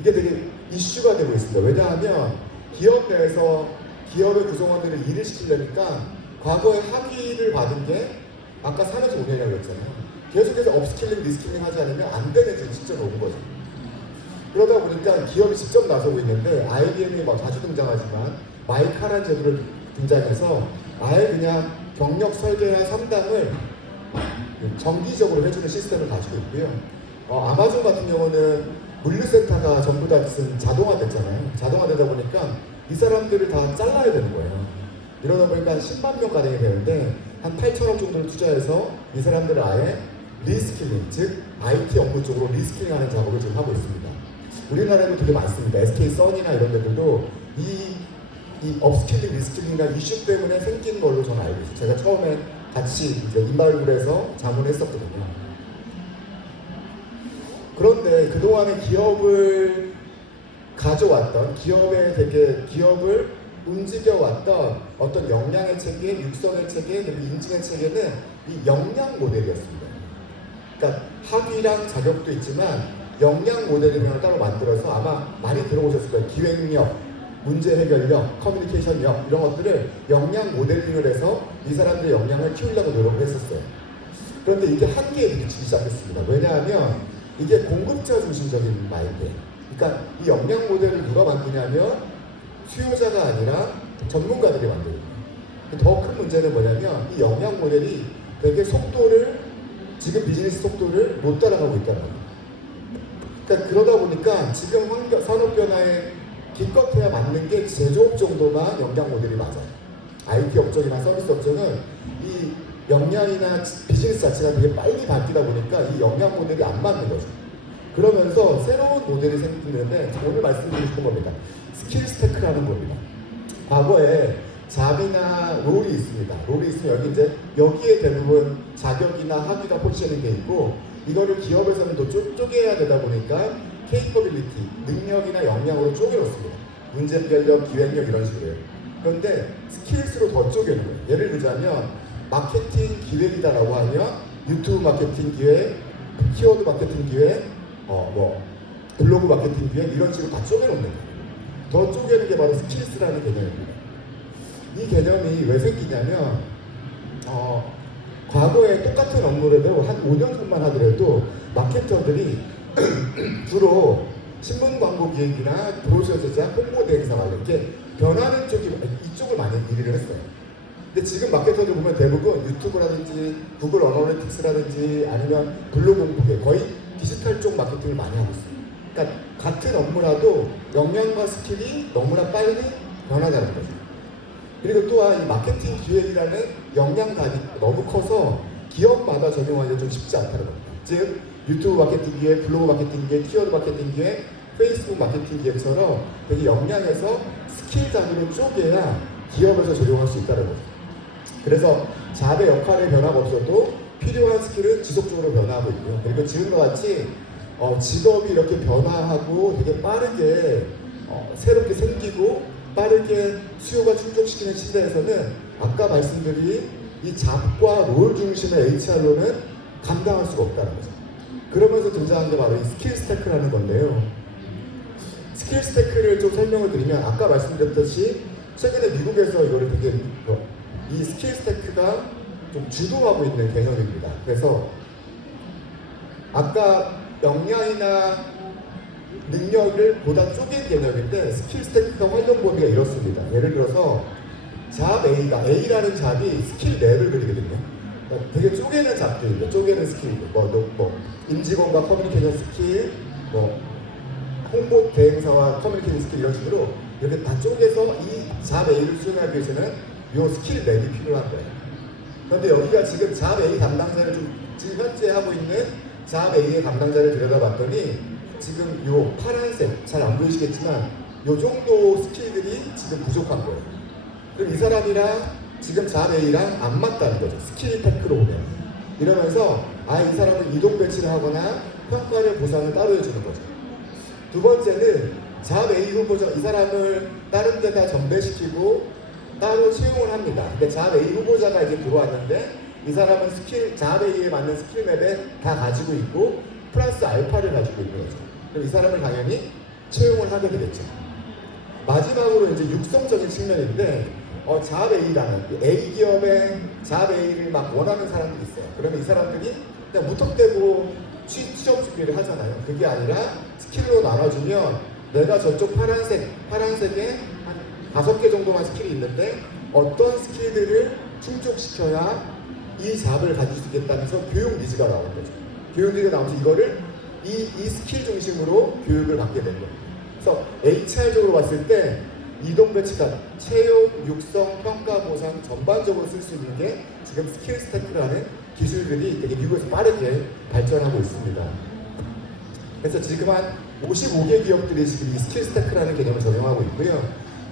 이게 되게 이슈가 되고 있습니다. 왜냐하면 기업 내에서 기업의 구성원들을 일을 시키려니까 과거에 학위를 받은 게 아까 3에서 5년이라고 했잖아요. 계속해서 업스킬링, 리스킬링 하지 않으면 안 되는 시점이 온 거죠. 그러다 보니까 기업이 직접 나서고 있는데 IBM이 자주 등장하지만 마이카라는 제도를 등장해서 아예 그냥 경력 설계와 상담을 정기적으로 해주는 시스템을 가지고 있고요. 아마존 같은 경우는 물류센터가 전부 다 자동화됐잖아요. 자동화되다 보니까 이 사람들을 다 잘라야 되는 거예요. 이러다 보니까 10만 명 가량이 되는데 한 8천억 정도를 투자해서 이 사람들을 아예 리스킬링, 즉 IT 업무 쪽으로 리스킬링하는 작업을 지금 하고 있습니다. 우리나라에도 되게 많습니다. SK선이나 이런 데들도 이 업스킬링, 리스킬링이나 이슈 때문에 생긴 걸로 저는 알고 있어요. 제가 처음에 같이 인발굴에서 자문했었거든요. 그런데 그동안에 기업을 가져왔던, 기업을 움직여왔던 어떤 역량의 체계, 육성의 체계, 그리고 인증의 체계는 이 역량 모델이었습니다. 그러니까 학위랑 자격도 있지만 역량 모델을 따로 만들어서 아마 많이 들어보셨을 거예요. 기획력, 문제 해결력, 커뮤니케이션력 이런 것들을 역량 모델링을 해서 이 사람들의 역량을 키우려고 노력을 했었어요. 그런데 이게 한계에 부딪히기 시작했습니다. 왜냐하면 이게 공급자 중심적인 마인드예요. 그러니까 이 역량 모델을 누가 만드냐면 수요자가 아니라 전문가들이 만들어요. 더 큰 문제는 뭐냐면 이 영양 모델이 되게 속도를 지금 비즈니스 속도를 못 따라가고 있다는 거예요. 그러니까 그러다 보니까 지금 산업 변화에 기껏해야 맞는 게 제조업 정도만 영양 모델이 맞아요. IT 업종이나 서비스 업종은 이 역량이나 비즈니스 자체가 되게 빨리 바뀌다 보니까 이 역량 모델이 안 맞는 거죠. 그러면서 새로운 모델이 생기는데 오늘 말씀드리고 싶은 겁니다. 스킬 스태크라는 겁니다. 과거에 잡이나 롤이 있습니다. 롤이 있으면 여기 이제 여기에 대부분 자격이나 학위가 포지션이 돼 있고 이거를 기업에서는 또 쪼개야 되다 보니까 케이퍼빌리티, 능력이나 역량으로 쪼개놓습니다. 문제별력, 기획력 이런 식으로요. 그런데 스킬스로 더 쪼개는 거예요. 예를 들자면 마케팅 기획이다라고 하면 유튜브 마케팅 기획, 키워드 마케팅 기획, 블로그 마케팅 기획 이런 식으로 다 쪼개놓는 거예요. 더 쪼개는 게 바로 스킬스라는 개념입니다. 이 개념이 왜 생기냐면 과거에 똑같은 업무라도 한 5년 전만 하더라도 마케터들이 주로 신문 광고 기획이나 브로셔 제작, 홍보 대행사 이렇게 변하는 이쪽을 많이 일을 했어요. 근데 지금 마케터들 보면 대부분 유튜브라든지 구글 어널리틱스라든지 아니면 블로그 홍보계 거의 디지털 쪽 마케팅을 많이 하고 있어요. 그러니까 같은 업무라도 역량과 스킬이 너무나 빨리 변하다는 거죠. 그리고 또한 이 마케팅 기획이라는 역량감이 너무 커서 기업마다 적용하기가 좀 쉽지 않다는 겁니다. 즉 유튜브 마케팅 기획, 블로그 마케팅 기획, 키워드 마케팅 기획, 페이스북 마케팅 기획처럼 되게 역량에서 스킬 단위로 쪼개야 기업에서 적용할 수 있다는 거죠. 그래서 잡의 역할의 변화가 없어도 필요한 스킬은 지속적으로 변화하고 있고요. 그리고 지금과 같이 직업이 이렇게 변화하고 되게 빠르게 새롭게 생기고 빠르게 수요가 충족시키는 시대에서는 아까 말씀드린 이 잡과 롤 중심의 HR로는 감당할 수가 없다는 거죠. 그러면서 등장한 게 바로 이 스킬 스태크라는 건데요. 스킬 스태크를 좀 설명을 드리면 아까 말씀드렸듯이 최근에 미국에서 이거를 되게 이 스킬 스태크가 좀 주도하고 있는 개념입니다. 그래서 아까 역량이나 능력을 보다 쪼갠 개념인데 스킬 스태크가 활용 범위가 이렇습니다. 예를 들어서 잡 A가 A라는 잡이 스킬 맵을 그리거든요. 그러니까 되게 쪼개는 잡들인데 쪼개는 스킬, 임직원과 커뮤니케이션 스킬, 홍보 대행사와 커뮤니케이션 스킬 이런 식으로 이렇게 다 쪼개서 이 잡 A를 수행하기 위해서는 이 스킬 맵이 필요한 거예요. 그런데 여기가 지금 잡 A 담당자를 지금 현재 하고 있는 잡 A의 담당자를 들여다봤더니 지금 요 파란색 잘 안 보이시겠지만 요 정도 스킬들이 지금 부족한 거예요. 그럼 이 사람이랑 지금 잡 A랑 안 맞다는 거죠. 스킬 테크로 보면. 이러면서 이 사람을 이동 배치를 하거나 평가를 보상을 따로 해주는 거죠. 두 번째는 잡 A 후보자 이 사람을 다른 데다 전배시키고 따로 채용을 합니다. 근데 잡 A 후보자가 이제 들어왔는데 이 사람은 잡 A에 맞는 스킬 맵에 다 가지고 있고 플러스 알파를 가지고 있는 거죠. 그럼 이 사람을 당연히 채용을 하게 되겠죠. 마지막으로 이제 육성적인 측면인데 잡 A라는 A 기업의 잡 A를 막 원하는 사람들이 있어요. 그러면 이 사람들이 그냥 무턱대고 취업 준비를 하잖아요. 그게 아니라 스킬로 나눠주면 내가 저쪽 파란색에 한 5개 정도만 스킬이 있는데 어떤 스킬들을 충족시켜야 이 잡을 가질 수 있겠다면서 교육 니즈가 나오는 거죠. 교육 니즈가 나오면서 이거를 이 스킬 중심으로 교육을 받게 된 거예요. 그래서 HR적으로 봤을 때 이동 배치가 채용, 육성, 평가, 보상 전반적으로 쓸 수 있는 게 지금 스킬 스태크라는 기술들이 되게 미국에서 빠르게 발전하고 있습니다. 그래서 지금 한 55개 기업들이 지금 이 스킬 스태크라는 개념을 적용하고 있고요.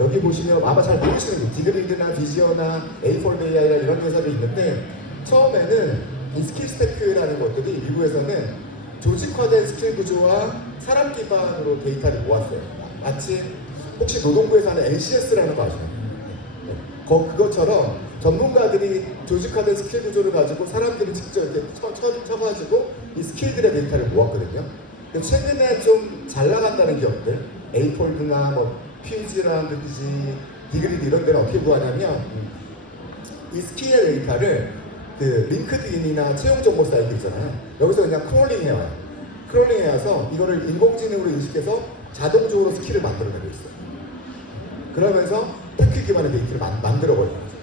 여기 보시면 아마 잘 모르시는 게 디그리드나 비지어나 A4AI나 이런 회사들이 있는데 처음에는 이 스킬 스태크라는 것들이 미국에서는 조직화된 스킬 구조와 사람 기반으로 데이터를 모았어요. 마치 혹시 노동부에서 하는 NCS라는 거 아시나요? 그것처럼 전문가들이 조직화된 스킬 구조를 가지고 사람들이 직접 이렇게 쳐가지고 이 스킬들의 데이터를 모았거든요. 최근에 좀 잘 나간다는 기업들, 에이폴드나 퓨즈라든지 디그리드 이런 데는 어떻게 구하냐면 이 스킬의 데이터를 링크드인이나 채용 정보 사이트 있잖아요. 여기서 그냥 크롤링 해와요. 크롤링 해와서 이거를 인공지능으로 인식해서 자동적으로 스킬을 만들어내고 있어요. 그러면서 테크 기반의 데이터를 만들어버리는 거죠.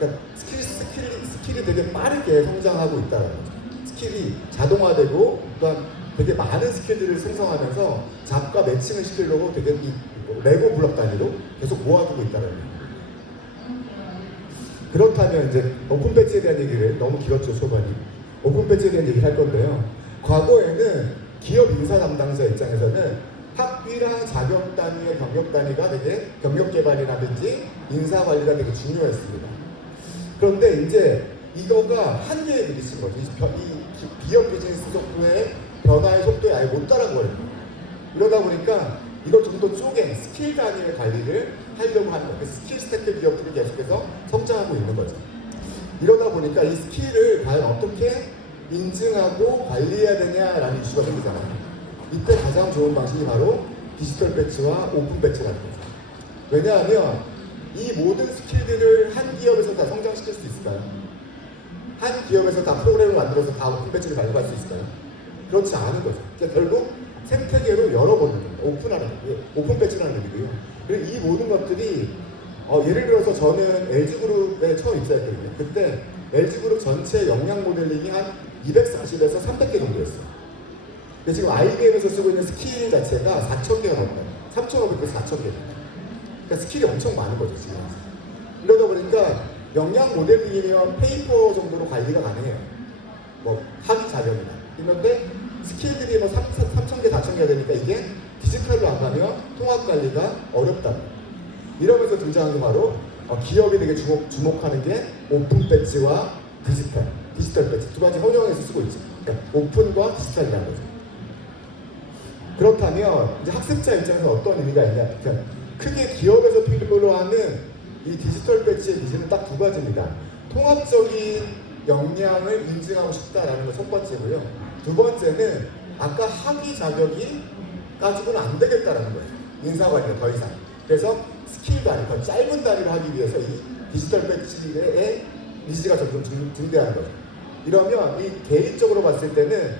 그러니까 스킬이 되게 빠르게 성장하고 있다는 거죠. 스킬이 자동화되고 또한 되게 많은 스킬들을 생성하면서 잡과 매칭을 시키려고 되게 이 레고 블럭 단위로 계속 모아두고 있다는 거예요. 그렇다면 이제 오픈 배치에 대한 얘기를 너무 길었죠, 초반이. 오픈 배치에 대한 얘기를 할 건데요. 과거에는 기업 인사 담당자 입장에서는 학위랑 자격 단위의 경력 단위가 되게 경력 개발이라든지 인사 관리가 되게 중요했습니다. 그런데 이제 이거가 한계에 부딪힌 거죠. 이 기업 비즈니스 속도의 변화의 속도에 아예 못 따라버린 거예요. 이러다 보니까 이걸 좀 더 쪼갠 스킬 단위의 관리를 하려고 하는 거예요. 스킬 스태크 기업들이 계속해서 성장하고 있는 거죠. 이러다 보니까 이 스킬을 과연 어떻게 인증하고 관리해야 되냐라는 이슈가 생기잖아요. 이때 가장 좋은 방식이 바로 디지털 배치와 오픈 배치라는 거죠. 왜냐하면 이 모든 스킬들을 한 기업에서 다 성장시킬 수 있을까요? 한 기업에서 다 프로그램을 만들어서 다 오픈 배치를 발급할 수 있을까요? 그렇지 않은 거죠. 그러니까 결국 생태계로 열어보는 겁니다. 오픈하는 거예요. 오픈 배치라는 의미고요. 그리고 이 모든 것들이 예를 들어서 저는 LG그룹에 처음 입사했거든요. 그때 LG그룹 전체 역량 모델링이 한 240에서 300개 정도였어요. 근데 지금 IBM에서 쓰고 있는 스킬 자체가 4,000개가 넘어요. 3,500에서 4,000개. 그러니까 스킬이 엄청 많은 거죠, 지금. 이러다 보니까 역량 모델링이면 페이퍼 정도로 관리가 가능해요. 뭐 학위 자격이나. 그런데 스킬들이 뭐 3,000개, 4,000개가 되니까 이게 디지털로 안 가면 통합 관리가 어렵다. 이러면서 등장한 게 바로 기업이 되게 주목하는 게 오픈 배치와 디지털 배치 두 가지 혼용해서 쓰고 있죠. 그러니까 오픈과 디지털이라는 거죠. 그렇다면 이제 학습자 입장에서 어떤 의미가 있냐? 그러니까 크게 기업에서 필요로 하는 이 디지털 배치의 니즈는 딱 두 가지입니다. 통합적인 역량을 인증하고 싶다라는 거 첫 번째고요. 두 번째는 아까 학위 자격이 가지고는 안 되겠다라는 거예요. 인사관리가 더 이상. 그래서 스킬 단위, 더 짧은 단위를 하기 위해서 이 디지털 배치의 니즈가 점점 증대하는 거죠. 이러면 이 개인적으로 봤을 때는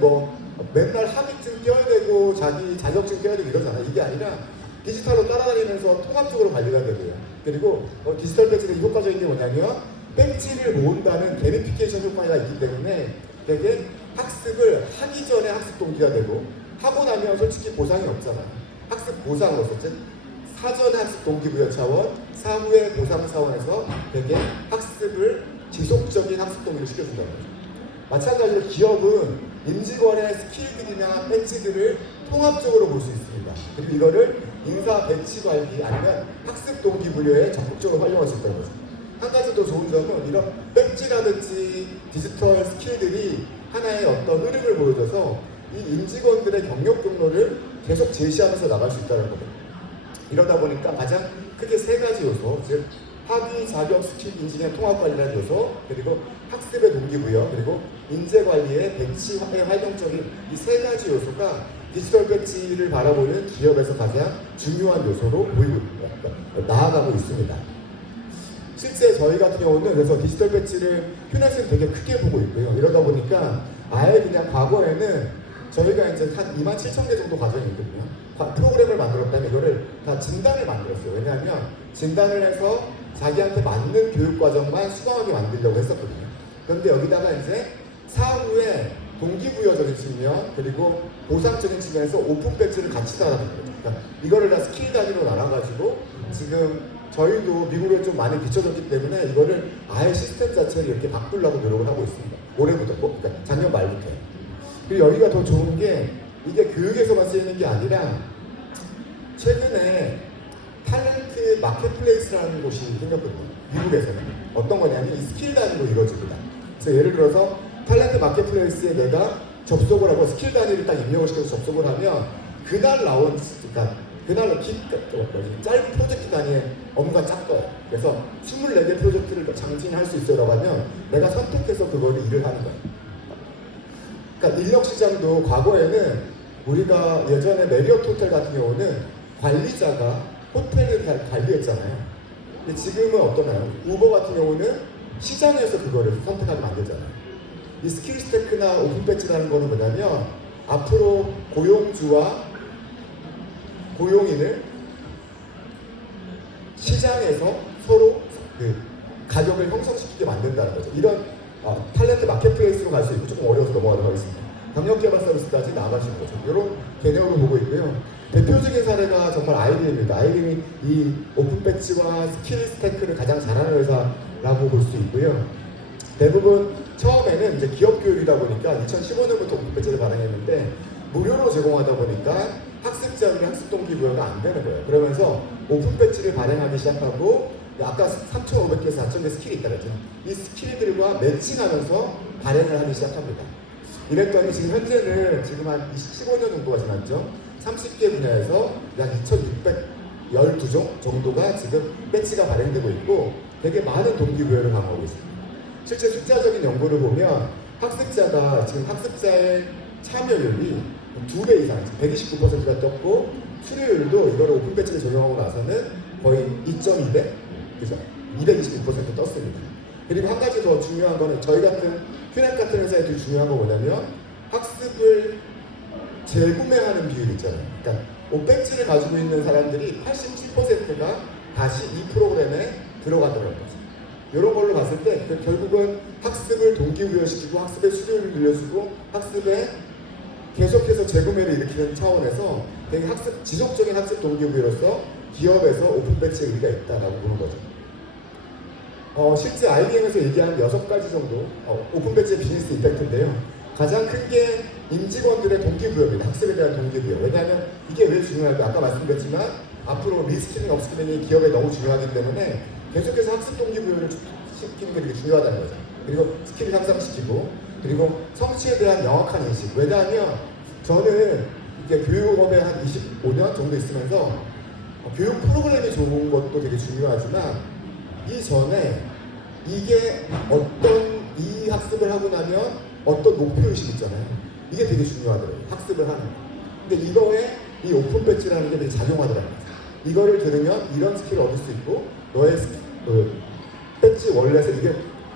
뭐 맨날 학위증 껴야 되고 자기 자격증 껴야 되고 이러잖아요. 이게 아니라 디지털로 따라다니면서 통합적으로 관리가 되고요. 그리고 디지털 배치가 효과적인 게 뭐냐면 배지를 모은다는 게미피케이션 효과가 있기 때문에 되게 학습을 하기 전에 학습 동기가 되고 하고 나면 솔직히 보상이 없잖아요. 학습 보상으로서 즉 사전 학습 동기부여 차원, 사후의 보상 차원에서 되게 학습을 지속적인 학습 동기를 시켜준다는 거죠. 마찬가지로 기업은 임직원의 스킬들이나 배치들을 통합적으로 볼 수 있습니다. 그리고 이거를 인사 배치 관리 아니면 학습 동기부여에 적극적으로 활용할 수 있다는 거죠. 한 가지 더 좋은 점은 이런 배지라든지 디지털 스킬들이 하나의 어떤 흐름을 보여줘서 이 임직원들의 경력 경로를 계속 제시하면서 나갈 수 있다는 겁니다. 이러다 보니까 가장 크게 세 가지 요소, 즉 학위, 자격, 스킬 인증의 통합관리라는 요소, 그리고 학습의 동기부여, 그리고 인재관리의 배치의 활동적인 이 세 가지 요소가 디지털 배치를 바라보는 기업에서 가장 중요한 요소로 보이고 나아가고 있습니다. 실제 저희 같은 경우는 그래서 디지털 배치를 휴넷은 되게 크게 보고 있고요. 이러다 보니까 아예 그냥 과거에는 저희가 이제 한 27,000개 정도 과정이 있거든요. 프로그램을 만들었다면 이거를 다 진단을 만들었어요. 왜냐하면 진단을 해서 자기한테 맞는 교육 과정만 수강하게 만들려고 했었거든요. 그런데 여기다가 이제 사후에 동기부여적인 측면 그리고 보상적인 측면에서 오픈 배치를 같이 달아놓은 거죠. 그러니까 이거를 다 스킬 단위로 나눠가지고 지금 저희도 미국에 좀 많이 비춰졌기 때문에 이거를 아예 시스템 자체를 이렇게 바꾸려고 노력을 하고 있습니다. 올해부터, 그러니까 작년 말부터. 그리고 여기가 더 좋은 게 이게 교육에서만 쓰이는 게 아니라 최근에 탤런트 마켓플레이스라는 곳이 생겼거든요. 미국에서는. 어떤 거냐면 이 스킬 단위로 이루어집니다. 그래서 예를 들어서 탤런트 마켓플레이스에 내가 접속을 하고 스킬 단위를 딱 입력을 시켜서 접속을 하면 그날 나온, 그러니까 그날 짧은 프로젝트 단위의 업무가 작아요. 그래서 24개 프로젝트를 장진할 수 있어라고 하면 내가 선택해서 그거를 일을 하는 거예요. 그러니까 인력 시장도 과거에는 우리가 예전에 메리어트 호텔 같은 경우는 관리자가 호텔을 관리했잖아요. 근데 지금은 어떠나요? 우버 같은 경우는 시장에서 그거를 선택하게 만들잖아요. 이 스킬 스태크나 오픈 배치라는 거는 뭐냐면 앞으로 고용주와 고용인을 시장에서 서로 그 가격을 형성시키게 만든다는 거죠. 이런 탤런트 마켓플레이스로 갈 수 있고 조금 어려워서 넘어가도록 하겠습니다. 경력개발 서비스까지 나가시는 거죠. 이런 개념으로 보고 있고요. 대표적인 사례가 정말 IBM입니다. IBM이 이 오픈 배치와 스킬 스태크를 가장 잘하는 회사라고 볼 수 있고요. 대부분 처음에는 이제 기업 교육이다 보니까 2015년부터 오픈 배치를 발행했는데 무료로 제공하다 보니까 학습자들의 학습 동기부여가 안 되는 거예요. 그러면서 오픈 배치를 발행하기 시작하고 아까 3,500개에서 4,000개 스킬이 있다 그랬죠. 이 스킬들과 매칭하면서 발행을 하기 시작합니다. 이랬더니 지금 현재는 지금 한 15년 정도가 지났죠. 30개 분야에서 약 2,612종 정도가 지금 배치가 발행되고 있고 되게 많은 동기부여를 강화하고 있습니다. 실제 숫자적인 연구를 보면 학습자가 지금 학습자의 참여율이 2배 이상, 129%가 떴고 수료율도 이걸 오픈 배치를 적용하고 나서는 거의 2.2배, 그죠? 229% 떴습니다. 그리고 한 가지 더 중요한 거는 저희 같은 큐넷 같은 회사에 더 중요한 건 뭐냐면 학습을 재구매하는 비율 있잖아요. 그러니까 오백지를 가지고 있는 사람들이 87%가 다시 이 프로그램에 들어가더라고요. 이런 걸로 봤을 때 결국은 학습을 동기부여시키고 학습의 수료를 늘려주고 학습에 계속해서 재구매를 일으키는 차원에서 되게 지속적인 학습 동기부여로서 기업에서 오픈 배치의 의미가 있다라고 보는 거죠. 실제 IBM에서 얘기하는 6가지 정도 오픈 배치의 비즈니스 임팩트인데요. 가장 큰 게 임직원들의 동기부여입니다. 학습에 대한 동기부여. 왜냐하면 이게 왜 중요할까? 아까 말씀드렸지만 앞으로 리스킬링, 업스킬링이 기업에 너무 중요하기 때문에 계속해서 학습 동기부여를 시키는 게 되게 중요하다는 거죠. 그리고 스킬을 향상시키고 그리고 성취에 대한 명확한 인식. 왜냐하면 저는 이게 교육업에 한 25년 정도 있으면서 교육 프로그램이 좋은 것도 되게 중요하지만 이전에 이게 이 학습을 하고 나면 어떤 목표의식 있잖아요. 이게 되게 중요하더라고요. 학습을 하는 거. 근데 이거에 이 오픈 배치라는 게 되게 작용하더라고요. 이거를 들으면 이런 스킬을 얻을 수 있고 너의 배치 원래서 이게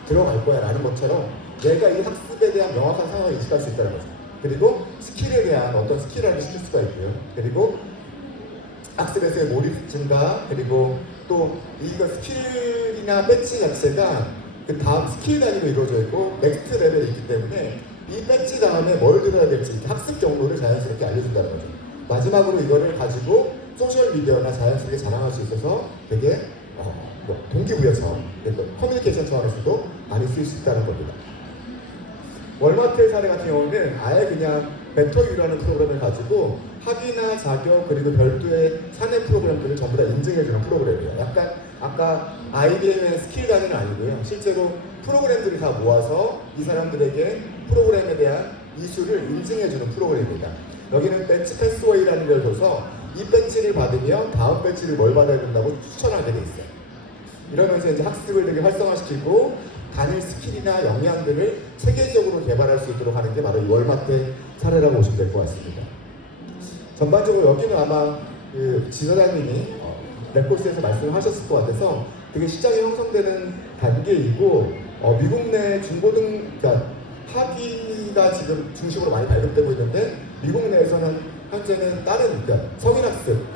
들어갈 거야 라는 것처럼 내가 이 학습에 대한 명확한 상황을 인식할 수 있다는 거죠. 그리고 스킬에 대한 어떤 스킬을 시킬 수가 있고요. 그리고 학습에서의 몰입 증가, 그리고 또 이거 스킬이나 배치 자체가 그 다음 스킬 단위로 이루어져 있고 넥스트 레벨이 있기 때문에 이 배치 다음에 뭘 들어야 될지 학습 경로를 자연스럽게 알려준다는 거죠. 마지막으로 이거를 가지고 소셜미디어나 자연스럽게 자랑할 수 있어서 되게 동기부여 차원, 커뮤니케이션 차원에서도 많이 쓰일 수 있다는 겁니다. 월마트의 사례 같은 경우는 아예 그냥 베터유라는 프로그램을 가지고 학위나 자격 그리고 별도의 사내 프로그램들을 전부 다 인증해주는 프로그램이에요. 약간 아까 IBM의 스킬 단위는 아니고요. 실제로 프로그램들을 다 모아서 이 사람들에게 프로그램에 대한 이수를 인증해주는 프로그램입니다. 여기는 배치 패스웨이라는 걸 줘서 이 배치를 받으면 다음 배치를 뭘 받아야 된다고 추천하게 돼 있어요. 이러면서 이제 학습을 되게 활성화시키고 단일 스킬이나 역량들을 체계적으로 개발할 수 있도록 하는 게 바로 이 월마트의 사례라고 보시면 될 것 같습니다. 전반적으로 여기는 아마 그 지사장님이 랩코스에서 말씀하셨을 것 같아서 되게 시장이 형성되는 단계이고 미국 내 그러니까 학위가 지금 중심으로 많이 발급되고 있는데 미국 내에서는 현재는 다른 그러니까 성인학습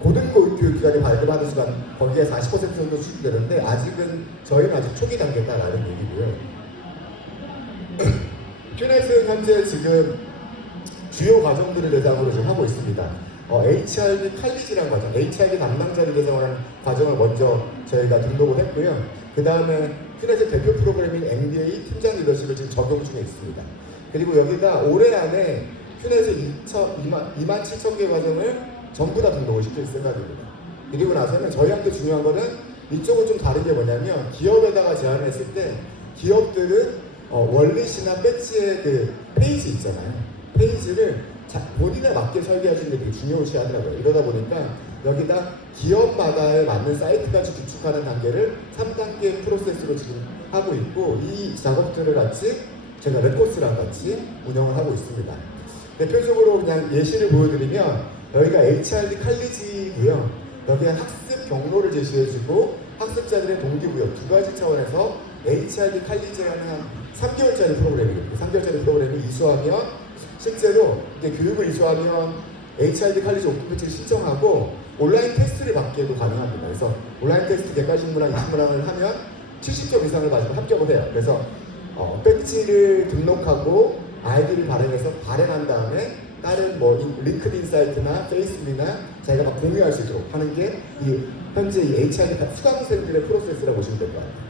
고등교육기관이 발급하는 순간 거기에 40% 정도 수준되는데 아직은 저희는 아직 초기 단계다라는 얘기고요. 큐넷은 현재 지금 주요 과정들을 대상으로 지금 하고 있습니다. HRD 칼리지라는 과정, HRD 담당자를 대상으로 하는 과정을 먼저 저희가 등록을 했고요. 그 다음에 큐넷의 대표 프로그램인 MBA 팀장 리더십을 지금 적용 중에 있습니다. 그리고 여기다 올해 안에 큐넷의 27,000개 과정을 전부 다 등록을 시킬 생각입니다. 그리고 나서는 저희한테 중요한 거는 이쪽은 좀 다른 게 뭐냐면 기업에다가 제안을 했을 때 기업들은 월릿이나 배치의 그 페이지 있잖아요. 페이지를 본인에 맞게 설계하시는 게 되게 중요시 하더라고요. 이러다 보니까 여기다 기업마다에 맞는 사이트까지 구축하는 단계를 3단계 프로세스로 지금 하고 있고 이 작업들을 같이 제가 랩코스랑 같이 운영을 하고 있습니다. 대표적으로 그냥 예시를 보여드리면 여기가 HRD 칼리지고요. 여기에 학습 경로를 제시해주고 학습자들의 동기부여 2가지 차원에서 HRD 칼리지라는 한 3개월짜리 프로그램이거든요. 3개월짜리 프로그램이 이수하면 실제로 이제 교육을 이수하면 HRD 칼리지 오픈 배치를 신청하고 온라인 테스트를 받기에도 가능합니다. 그래서 온라인 테스트 객관식문항 20문항을 하면 70점 이상을 가지고 합격을 해요. 그래서 배지를 등록하고 아이디를 발행한 다음에 다른 뭐 링크드인 사이트나 페이스북이나 자기가 막 공유할 수 있도록 하는 게 이 현재 이 HRD 수강생들의 프로세스라고 보시면 될 것 같아요.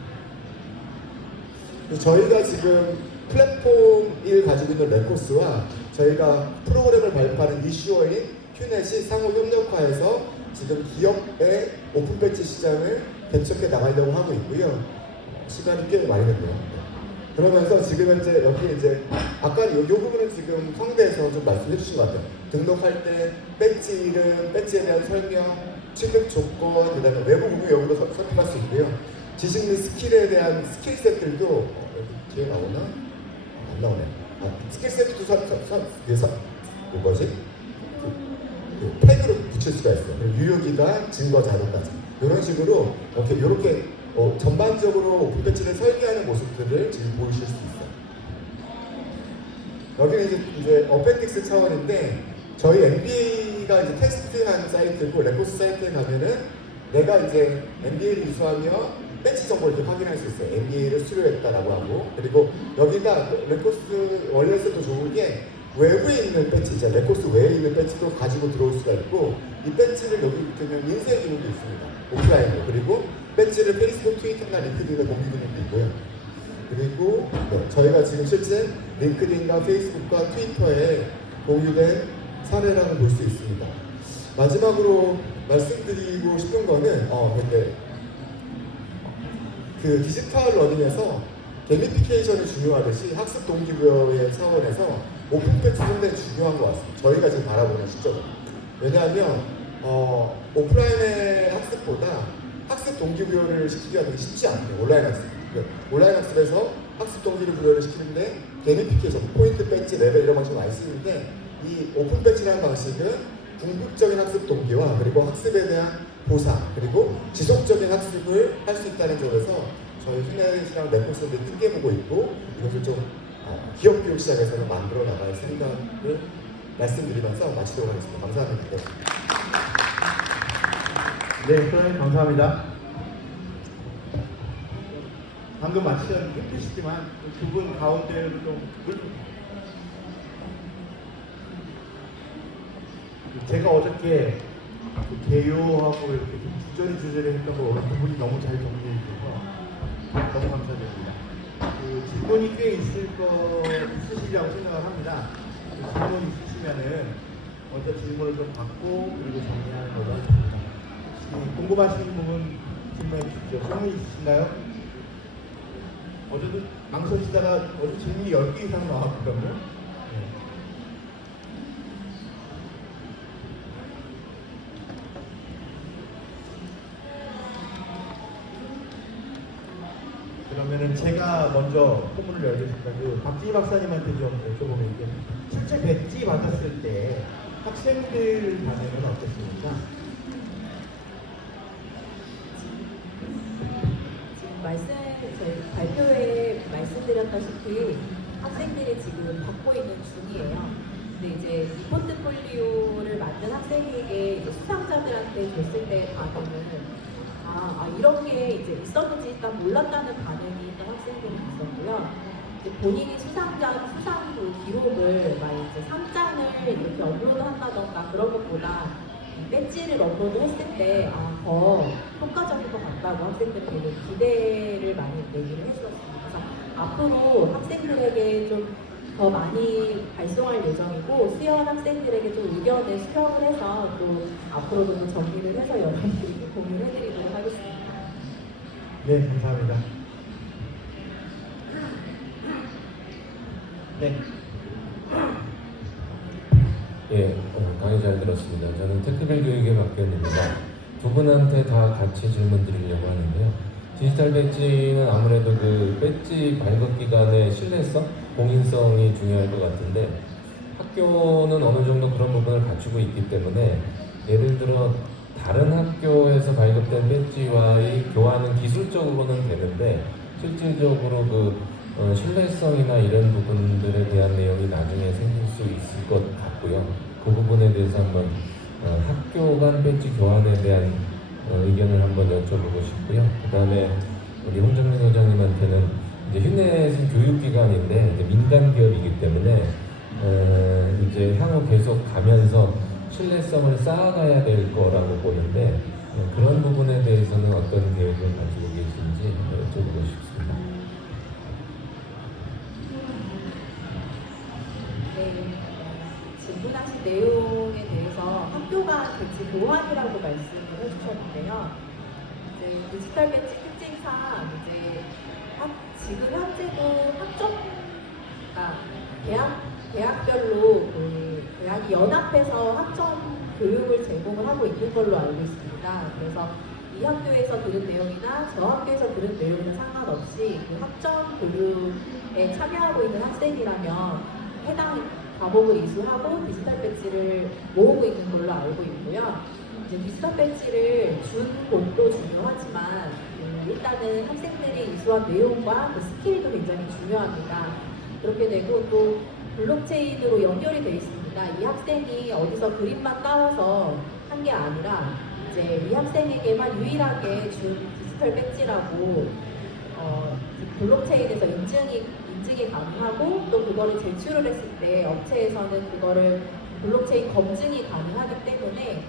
저희가 지금 플랫폼 1 가지고 있는 레코스와 저희가 프로그램을 발표하는 이슈어인 큐넷이 상호 협력화해서 지금 기업의 오픈 배지 시장을 개척해 나가려고 하고 있고요. 시간이 꽤 많이 됐네요. 그러면서 지금 현재 여기 이제 아까 요 부분은 지금 성대에서 좀 말씀해 주신 것 같아요. 등록할 때 배지 이름, 배지에 대한 설명, 취득 조건, 그다음에 외부 공유 여기도 선택할 수 있고요. 지식 및 스킬에 대한 스킬 셋들도 여기 뒤에 나오나? 안 나오네. 스킬 셋도 뭐지? 그 태그로 붙일 수가 있어요. 유효기간, 증거 자료까지 이런 식으로 이렇게 전반적으로 오픈 배지를 설계하는 모습들을 지금 보이실 수 있어요. 여기는 이제 어펜딕스 차원인데 저희 MBA가 이제 테스트한 사이트고 레코스 사이트에 가면은 내가 이제 MBA를 이수하며 배지 정보를 이렇게 확인할 수 있어요. MBA를 수료했다라고 하고 그리고 여기가 레코스 원래서도 좋은 게 외부에 있는 배지, 이제 레코스 외에 있는 배지도 가지고 들어올 수가 있고 이 배지를 여기 보면 인쇄 기능도 있습니다. 오프라인으로. 그리고 배지를 페이스북, 트위터나 링크드인에 공유 기능도 있고요. 그리고 저희가 지금 실제 링크드인과 페이스북과 트위터에 공유된 사례라고 볼 수 있습니다. 마지막으로 말씀드리고 싶은 거는 근데 그 디지털 러닝에서 게미피케이션이 중요하듯이 학습 동기부여의 차원에서 오픈 배지는 상당히 중요한 것 같습니다. 저희가 지금 바라보는 시점은. 왜냐하면 오프라인의 학습보다 학습 동기부여를 시키기가 되게 쉽지 않아요. 온라인 학습. 온라인 학습에서 학습 동기부여를 시키는데 게미피케이션, 포인트 배지, 레벨 이런 방식을 많이 쓰는데 이 오픈 배지라는 방식은 궁극적인 학습 동기와 그리고 학습에 대한 보상 그리고 지속적인 학습을 할 수 있다는 점에서 저희 휴넷이랑 레코스를 크게 보고 있고 이것을 좀 기업 교육 시장에서는 만들어 나갈 생각을 말씀드리면서 마치도록 하겠습니다. 감사합니다. 네, 소장님 감사합니다. 방금 마치면 힘드시지만 두 분 가운데로 좀 제가 어저께 개요하고 이렇게 좀 주저리 했던 거 두 분이 너무 잘 정리해 주셔서 너무 감사드립니다. 질문이 꽤 있으시리라고 생각을 합니다. 질문 있으시면은 먼저 질문을 좀 받고 그리고 정리하는 걸로 하겠습니다. 혹시 궁금하신 부분 질문해 주십시오. 질문 있으신가요? 어제도 망설이시다가 어제 질문이 10개 이상 나왔거든요. 네. 그러면은 제가 먼저 포문을 열겠습니다. 박진희 박사님한테 좀 여쭤보면 이게 실제 배지 받았을 때 학생들 반응은 어땠습니까? 지금 저희 발표에 말씀드렸다시피 학생들이 지금 받고 있는 중이에요. 근데 이제 이 포트폴리오를 만든 학생에게 이제 수상자들한테 줬을 때 반응은 이런 게 이제 있었는지 일단 몰랐다는 반응이 있던 학생들이 있었고요. 이제 본인이 수상 그 기록을 막 이제 3장을 이렇게 업로드한다던가 그런 것보다 배지를 업로드했을 때 더 효과적일 것 같다고 학생들이 되게 기대를 많이 얘기를 해주셨습니다. 그래서 앞으로 학생들에게 좀 더 많이 발송할 예정이고 수여한 학생들에게 좀 의견을 수렴을 해서 또 앞으로도 좀 정리를 해서 여러분들께 공유를 해드리도록 하겠습니다. 네, 감사합니다. 네. 예, 강의 잘 들었습니다. 저는 테크벨 교육에 박현입니다. 두 분한테 다 같이 질문 드리려고 하는데요. 디지털 배지는 아무래도 그 배지 발급 기간의 신뢰성, 공인성이 중요할 것 같은데 학교는 어느 정도 그런 부분을 갖추고 있기 때문에 예를 들어 다른 학교에서 발급된 배지와의 교환은 기술적으로는 되는데 실질적으로 그 신뢰성이나 이런 부분들에 대한 내용이 나중에 생길 수 있을 것 같고요. 그 부분에 대해서 한번 학교 간 배지 교환에 대한 의견을 한번 여쭤보고 싶고요. 그 다음에 우리 홍정민 회장님한테는 이제 휴넷은 교육기관인데 이제 민간 기업이기 때문에 이제 향후 계속 가면서 신뢰성을 쌓아가야 될 거라고 보는데 그런 부분에 대해서는 어떤 계획을 가지고 계신지 여쭤보고 싶습니다. 네, 질문하신 내용에 대해서 학교 간 배지 교환이라고 말씀을 해주셨는데요. 이제 디지털 배지 특징상 이제 지금 현재도 대학별로 대학이 연합해서 학점 교육을 제공을 하고 있는 걸로 알고 있습니다. 그래서 이 학교에서 들은 내용이나 저 학교에서 들은 내용이나 상관없이 그 학점 교육에 참여하고 있는 학생이라면 해당 과목을 이수하고 디지털 배지를 모으고 있는 걸로 알고 있고요. 이제 디지털 배지를 준 곳도 중요하지만 일단은 학생들이 이수한 내용과 그 스킬도 굉장히 중요합니다. 그렇게 되고 또 블록체인으로 연결이 되어 있습니다. 이 학생이 어디서 그림만 따와서 한 게 아니라 이제 이 학생에게만 유일하게 준 디지털 배지라고 블록체인에서 인증이 가능하고 또 그거를 제출을 했을 때 업체에서는 그거를 블록체인 검증이 가능하기 때문에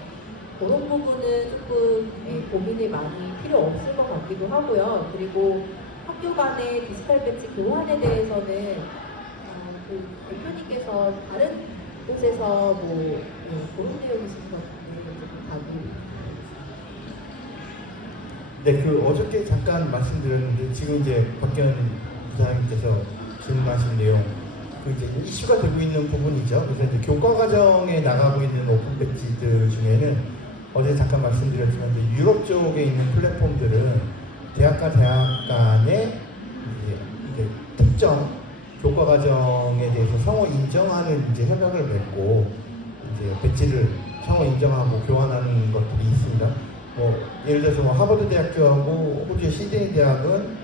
그런 부분은 조금 고민이 많이 필요 없을 것 같기도 하고요. 그리고 학교 간의 디지털 배지 교환에 대해서는 그 대표님께서 다른 곳에서 뭐 그런 내용이신 것 같은데 조금 답이. 네, 그 어저께 잠깐 말씀드렸는데 지금 이제 박기현 부사장님께서 질문하신 내용 그 이제 이슈가 되고 있는 부분이죠. 그래서 이제 교과 과정에 나가고 있는 오픈 배지들 중에는 어제 잠깐 말씀드렸지만 이제 유럽 쪽에 있는 플랫폼들은 대학과 대학 간에 이제 특정 교과 과정에 대해서 성어 인정하는 이제 협약을 맺고 이제 배지를 성어 인정하고 교환하는 것들이 있습니다. 뭐 예를 들어서 뭐 하버드 대학교하고 호주의 시드니 대학은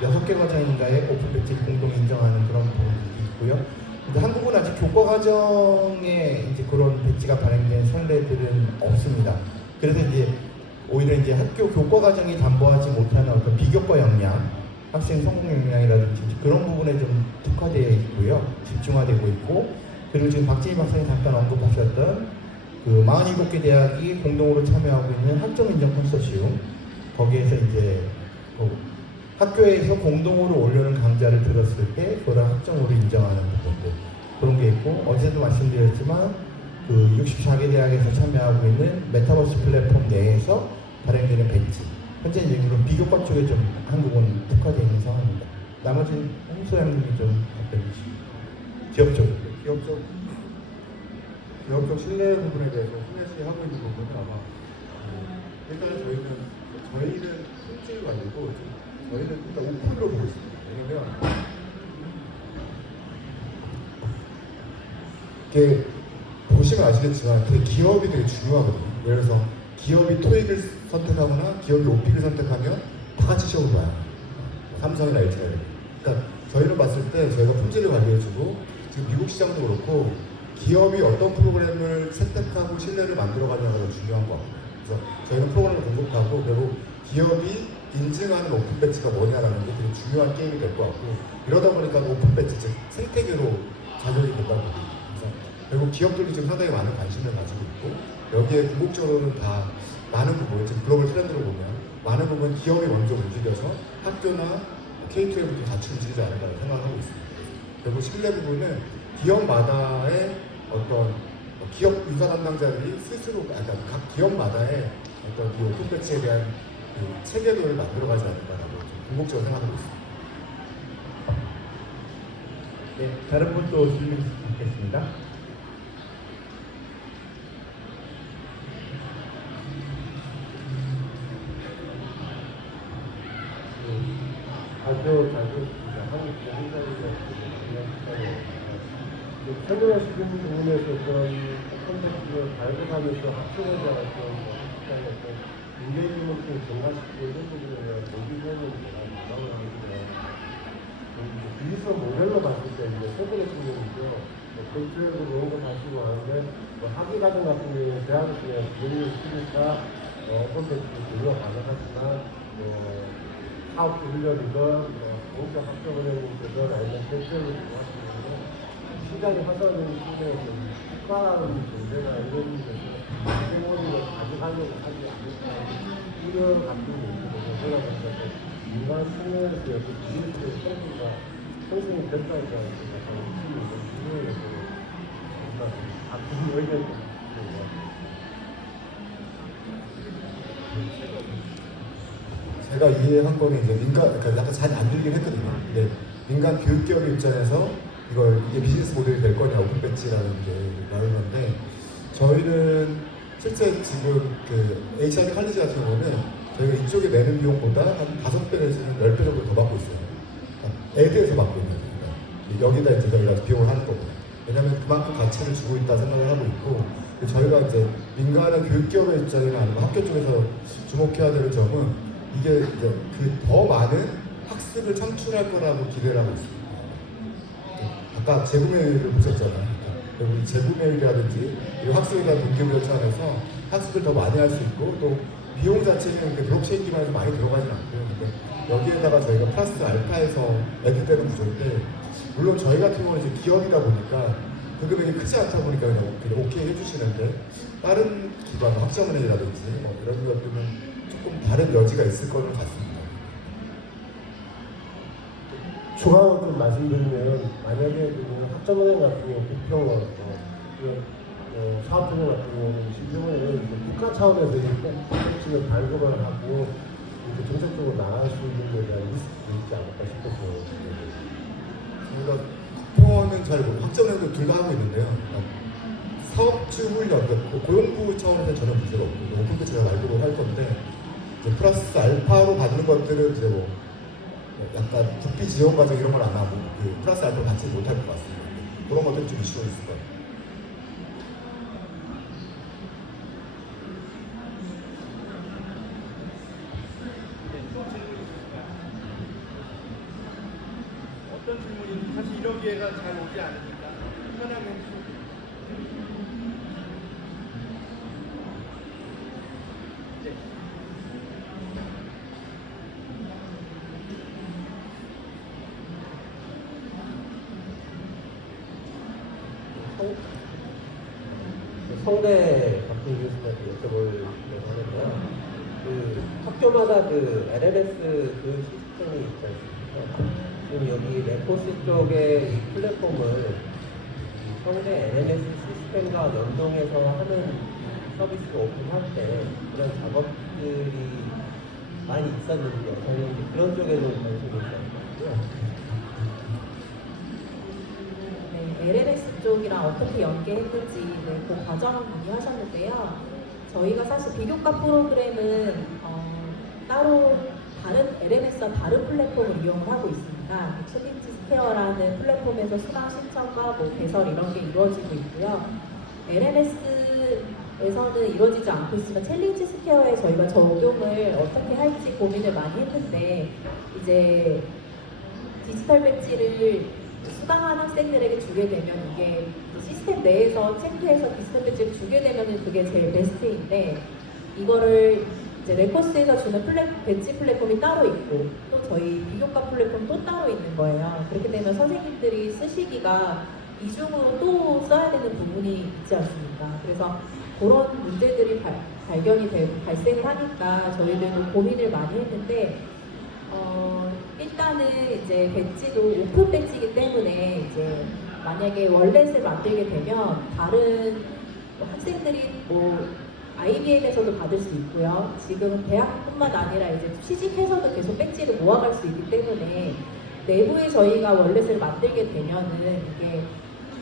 6개 과정인가에 오픈 배지를 공동 인정하는 그런 부분들이 있고요. 근데 한국은 아직 교과 과정에 이제 그런 배지가 발행된 선례들은 없습니다. 그래서 이제 오히려 이제 학교 교과 과정이 담보하지 못하는 어떤 비교과 역량, 학생 성공 역량이라든지 그런 부분에 좀 특화되어 있고요. 집중화되고 있고, 그리고 지금 박진희 박사님 잠깐 언급하셨던 그 47개 대학이 공동으로 참여하고 있는 학점 인정 컨소시움, 거기에서 이제 학교에서 공동으로 올려놓은 강좌를 들었을 때 그걸 학점으로 인정하는 부분들 그런 게 있고, 어제도 말씀드렸지만 그 64개 대학에서 참여하고 있는 메타버스 플랫폼 내에서 발행되는 배지, 현재 이제 그런 비교과 쪽에 좀 한국은 특화되어 있는 상황입니다. 나머지는 홍 소장님이 좀 답변해 주시죠. 기업적 신뢰 부분에 대해서 신뢰시 하고 있는 부분은 아마 일단은 저희는 품질이 아니고 저희는 일단 오픈으로 보고 있습니다. 왜냐면 이게 보시면 아시겠지만 되게 기업이 되게 중요하거든요. 예를 들어서 기업이 토익을 선택하거나 기업이 오픽을 선택하면 다 같이 시험을 봐요. 삼성이나 LG나. 그러니까 저희는 봤을 때 저희가 품질을 관리해주고 지금 미국 시장도 그렇고 기업이 어떤 프로그램을 선택하고 신뢰를 만들어가냐가 더 중요한 것 같아요. 그래서 저희는 프로그램을 공급하고 결국 기업이 인증하는 오픈 배지가 뭐냐라는 게 되게 중요한 게임이 될 것 같고, 이러다 보니까 오픈 배지 즉 생태계로 작용이 된다고 봅니다. 그래서 결국 기업들도 지금 상당히 많은 관심을 가지고 있고, 여기에 궁극적으로는 다 많은 부분, 지금 글로벌 트렌드로 보면 많은 부분 기업이 먼저 움직여서 학교나 K-12도 같이 움직이지 않을까 생각하고 있습니다. 결국 신뢰 부분은 기업마다의 어떤 기업 인사 담당자들이 스스로, 각 기업마다의 어떤 이 오픈 배치에 대한 그 체계도를 만들어가지 않을까라고 좀 궁극적으로 생각하고 있습니다. 네, 다른 분도 질문 있겠습니다. 발표 자주 한국 행사에서 설명하시는 부분에서 어떤 컨텐츠를 발급하면서 학생에 대한 어떤 인게이지먼트를 증가시키고 이런 부분에 대한 모기보는 제가 전망을 하는데, 비즈니스 모델로 봤을 때 이제 세 번의 측면이죠. 벨트도 좋은 거 사시고 하는데 뭐 학위 과정 같은 경우에 대학을 그냥 비용을 쓰니까 어떤 벨트 별로 가능하지만 사업 훈련이든 공적 학교 운영이든 아니면 벨트를 하시는데 시장이 화선을 통해서 특화라는 존재나 이런 데서 생원을 가져가려고 하지 않을까 우려 같은 게 있거든요. 그러다 보니까 인간 생활에서 여기 기술의 성수가 성승이 됐다니까 약간 힘이 중요해서 같은 의견이 있는 것 같아요. 제가 이해한 거는 이제 민간, 그러니까 약간 잘 안 들리긴 했거든요. 근데 민간 교육기업 입장에서 이게 비즈니스 모델이 될 거냐, 오픈 배지라는 게 나올 건데, 저희는 실제 지금 그 HRD 칼리지 같은 경우는 저희가 이쪽에 내는 비용보다 한 5배 내지는 10배 정도 더 받고 있어요. 그러니까 애드에서 받고 있는 거예요. 여기다 이제 저희가 비용을 하는 거고. 왜냐하면 그만큼 가치를 주고 있다 생각을 하고 있고, 저희가 이제 민간의 교육기업의 입장이나 아니면 학교 쪽에서 주목해야 되는 점은 이게 이제 그 더 많은 학습을 창출할 거라고 기대를 하고 있습니다. 아까 재구매율을 보셨잖아요. 그러니까 이 재구매율이라든지 이 학습에 대한 동기부여 차원에서 학습을 더 많이 할 수 있고 또 비용 자체는 블록체인 기반에서 많이 들어가진 않고요. 근데 여기에다가 저희가 플러스 알파에서 매듭되는 구조인데 물론 저희 같은 경우는 이제 기업이다 보니까 그 금액이 크지 않다 보니까 그냥 오케이 해주시는데 다른 기관, 학점은행이라든지 뭐 이런 것들은 조금 다른 여지가 있을 거는 같습니다. 추가로 좀 말씀드리면 만약에 학점은행 같은 경우 부평 사업은행 같은 경우는 실제로는 국가 차원에서 이 발급을 하고 정책적으로 나갈 수 있는 데 대한 리스크도 있지 않을까 싶어서 저희가 부평은 잘 모르고 학점은행도 둘 다 하고 있는데요. 사업주 훈련, 고용부 차원에서 전혀 문제가 없고 오픈도 제가 발급을 할 건데 이제 플러스 알파로 받는 것들은 이제 뭐 약간 국비 지원 과정 이런 걸 안 하고 그 플러스 알파를 받지 못할 것 같습니다. 그런 것들이 좀 이슈가 있을 것 같아요. 어떤 질문인지 사실 이런 기회가 잘 오지 않으니까 편하게 해주세요. 네. 성대 박준 교수님한테 여쭤보려고 하는데요. 그 학교마다 그 LMS 교육 시스템이 있지 않습니까? 지금 여기 레포스 쪽에 이 플랫폼을 이 성대 LMS 시스템과 연동해서 하는 서비스를 오픈할 때 그런 작업들이 많이 있었는데요. 저는 그런 쪽에도 관심이 있었거든요. 네, LMS 쪽이랑 어떻게 연계했는지 그 과정을 문의하셨는데요. 저희가 사실 비교과 프로그램은 따로 다른 LMS와 다른 플랫폼을 이용을 하고 있습니다. 챌린지 스퀘어라는 플랫폼에서 수강 신청과 뭐 개설 이런 게 이루어지고 있고요. LMS에서는 이루어지지 않고 있지만 챌린지 스퀘어에 저희가 적용을 어떻게 할지 고민을 많이 했는데 이제 디지털 배지를 수강한 학생들에게 주게 되면 이게 시스템 내에서 체크해서 디지털 배지를 주게 되면 그게 제일 베스트인데 이거를 이제 레코스에서 주는 배지 플랫폼이 따로 있고 또 저희 비교과 플랫폼 또 따로 있는 거예요. 그렇게 되면 선생님들이 쓰시기가 이중으로 또 써야 되는 부분이 있지 않습니까? 그래서 그런 문제들이 발견이 되고 발생을 하니까 저희들도 고민을 많이 했는데 일단은 이제 배지도 오픈 배지이기 때문에 이제 만약에 월렛을 만들게 되면 다른 학생들이 뭐 IBM에서도 받을 수 있고요. 지금 대학뿐만 아니라 이제 취직해서도 계속 배지를 모아갈 수 있기 때문에 내부에 저희가 월렛을 만들게 되면은 이게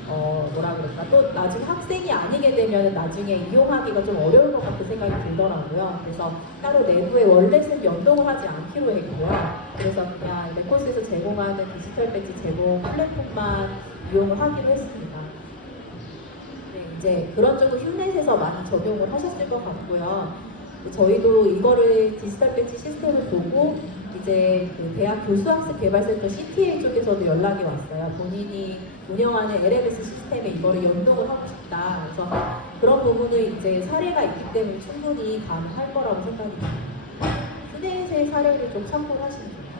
뭐라 그럴까 또 나중에 학생이 아니게 되면 나중에 이용하기가 좀 어려울 것 같은 생각이 들더라고요. 그래서 따로 내부에 월렛을 연동을 하지 않기로 했고요. 그래서 그냥 레코스에서 제공하는 디지털 배지 제공 플랫폼만 이용을 하기로 했습니다. 네, 이제 그런 쪽으로 휴넷에서 많이 적용을 하셨을 것 같고요. 저희도 이거를 디지털 배지 시스템을 보고 이제 그 대학 교수학습 개발센터 CTA 쪽에서도 연락이 왔어요. 본인이 운영하는 LMS 시스템에 이거를 연동을 하고 싶다. 그래서 그런 부분은 이제 사례가 있기 때문에 충분히 가능할 거라고 생각이 듭니다. 스넷의 사례를 좀 참고를 하시면 좋겠습니다.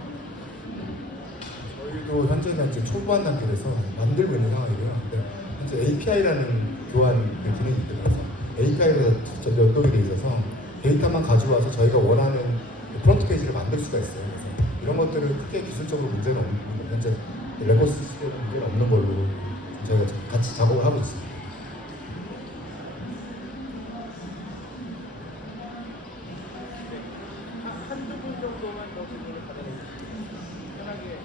저희도 현재는 이제 초반 단계에서 만들고 있는 상황이고요. 근데 현재 API라는 교환 기능이 있더라고요. API가 전 연동이 돼 있어서 데이터만 가져와서 저희가 원하는 프론트 페이지를 만들 수가 있어요. 그래서 이런 것들은 크게 기술적으로 문제는 없는 거예요. 현재 레거시 시스템은 문제는 없는 걸로 저희가 같이 작업을 하고 있습니다. 한두 분 정도만 더 질문을 받아내주시면 편하게.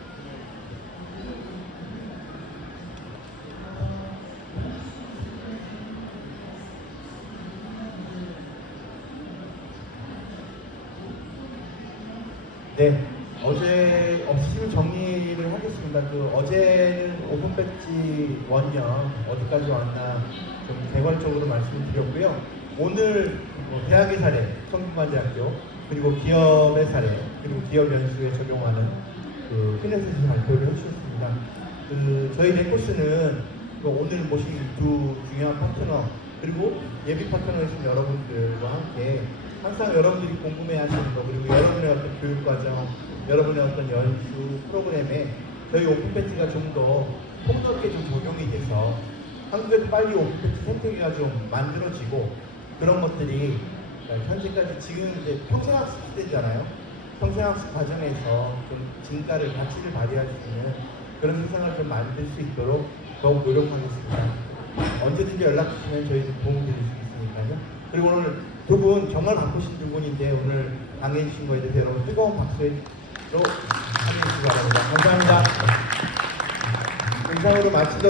네, 어제 없으시면 정리를 하겠습니다. 그 어제는 오픈 배지 원형 어디까지 왔나 좀 개괄적으로 말씀을 드렸고요. 오늘 뭐 대학의 사례, 성균관대학교 그리고 기업의 사례 그리고 기업 연수에 적용하는 그 피넷에서 발표를 해주셨습니다. 그 저희 넷코스는 그 오늘 모신 두 중요한 파트너 그리고 예비 파트너이신 여러분들과 함께 항상 여러분들이 궁금해하시는 거 그리고 여러분의 어떤 교육 과정, 여러분의 어떤 연수 프로그램에 저희 오픈 배지가 좀 더 폭넓게 좀 적용이 돼서 한국에도 빨리 오픈 배지 생태계가 좀 만들어지고 그런 것들이 현재까지 지금 이제 평생학습 시대잖아요. 평생학습 과정에서 좀 진가를 가치를 발휘할 수 있는 그런 세상을 좀 만들 수 있도록 더욱 노력하겠습니다. 언제든지 연락 주시면 저희 좀 도움 드릴 수 있으니까요. 그리고 오늘 두 분 정말 바쁘신 두 분인데 오늘 강의해 주신 거에 대해서 여러분 뜨거운 박수로 함께 해주시기 바랍니다. 감사합니다. 이상으로 마치도록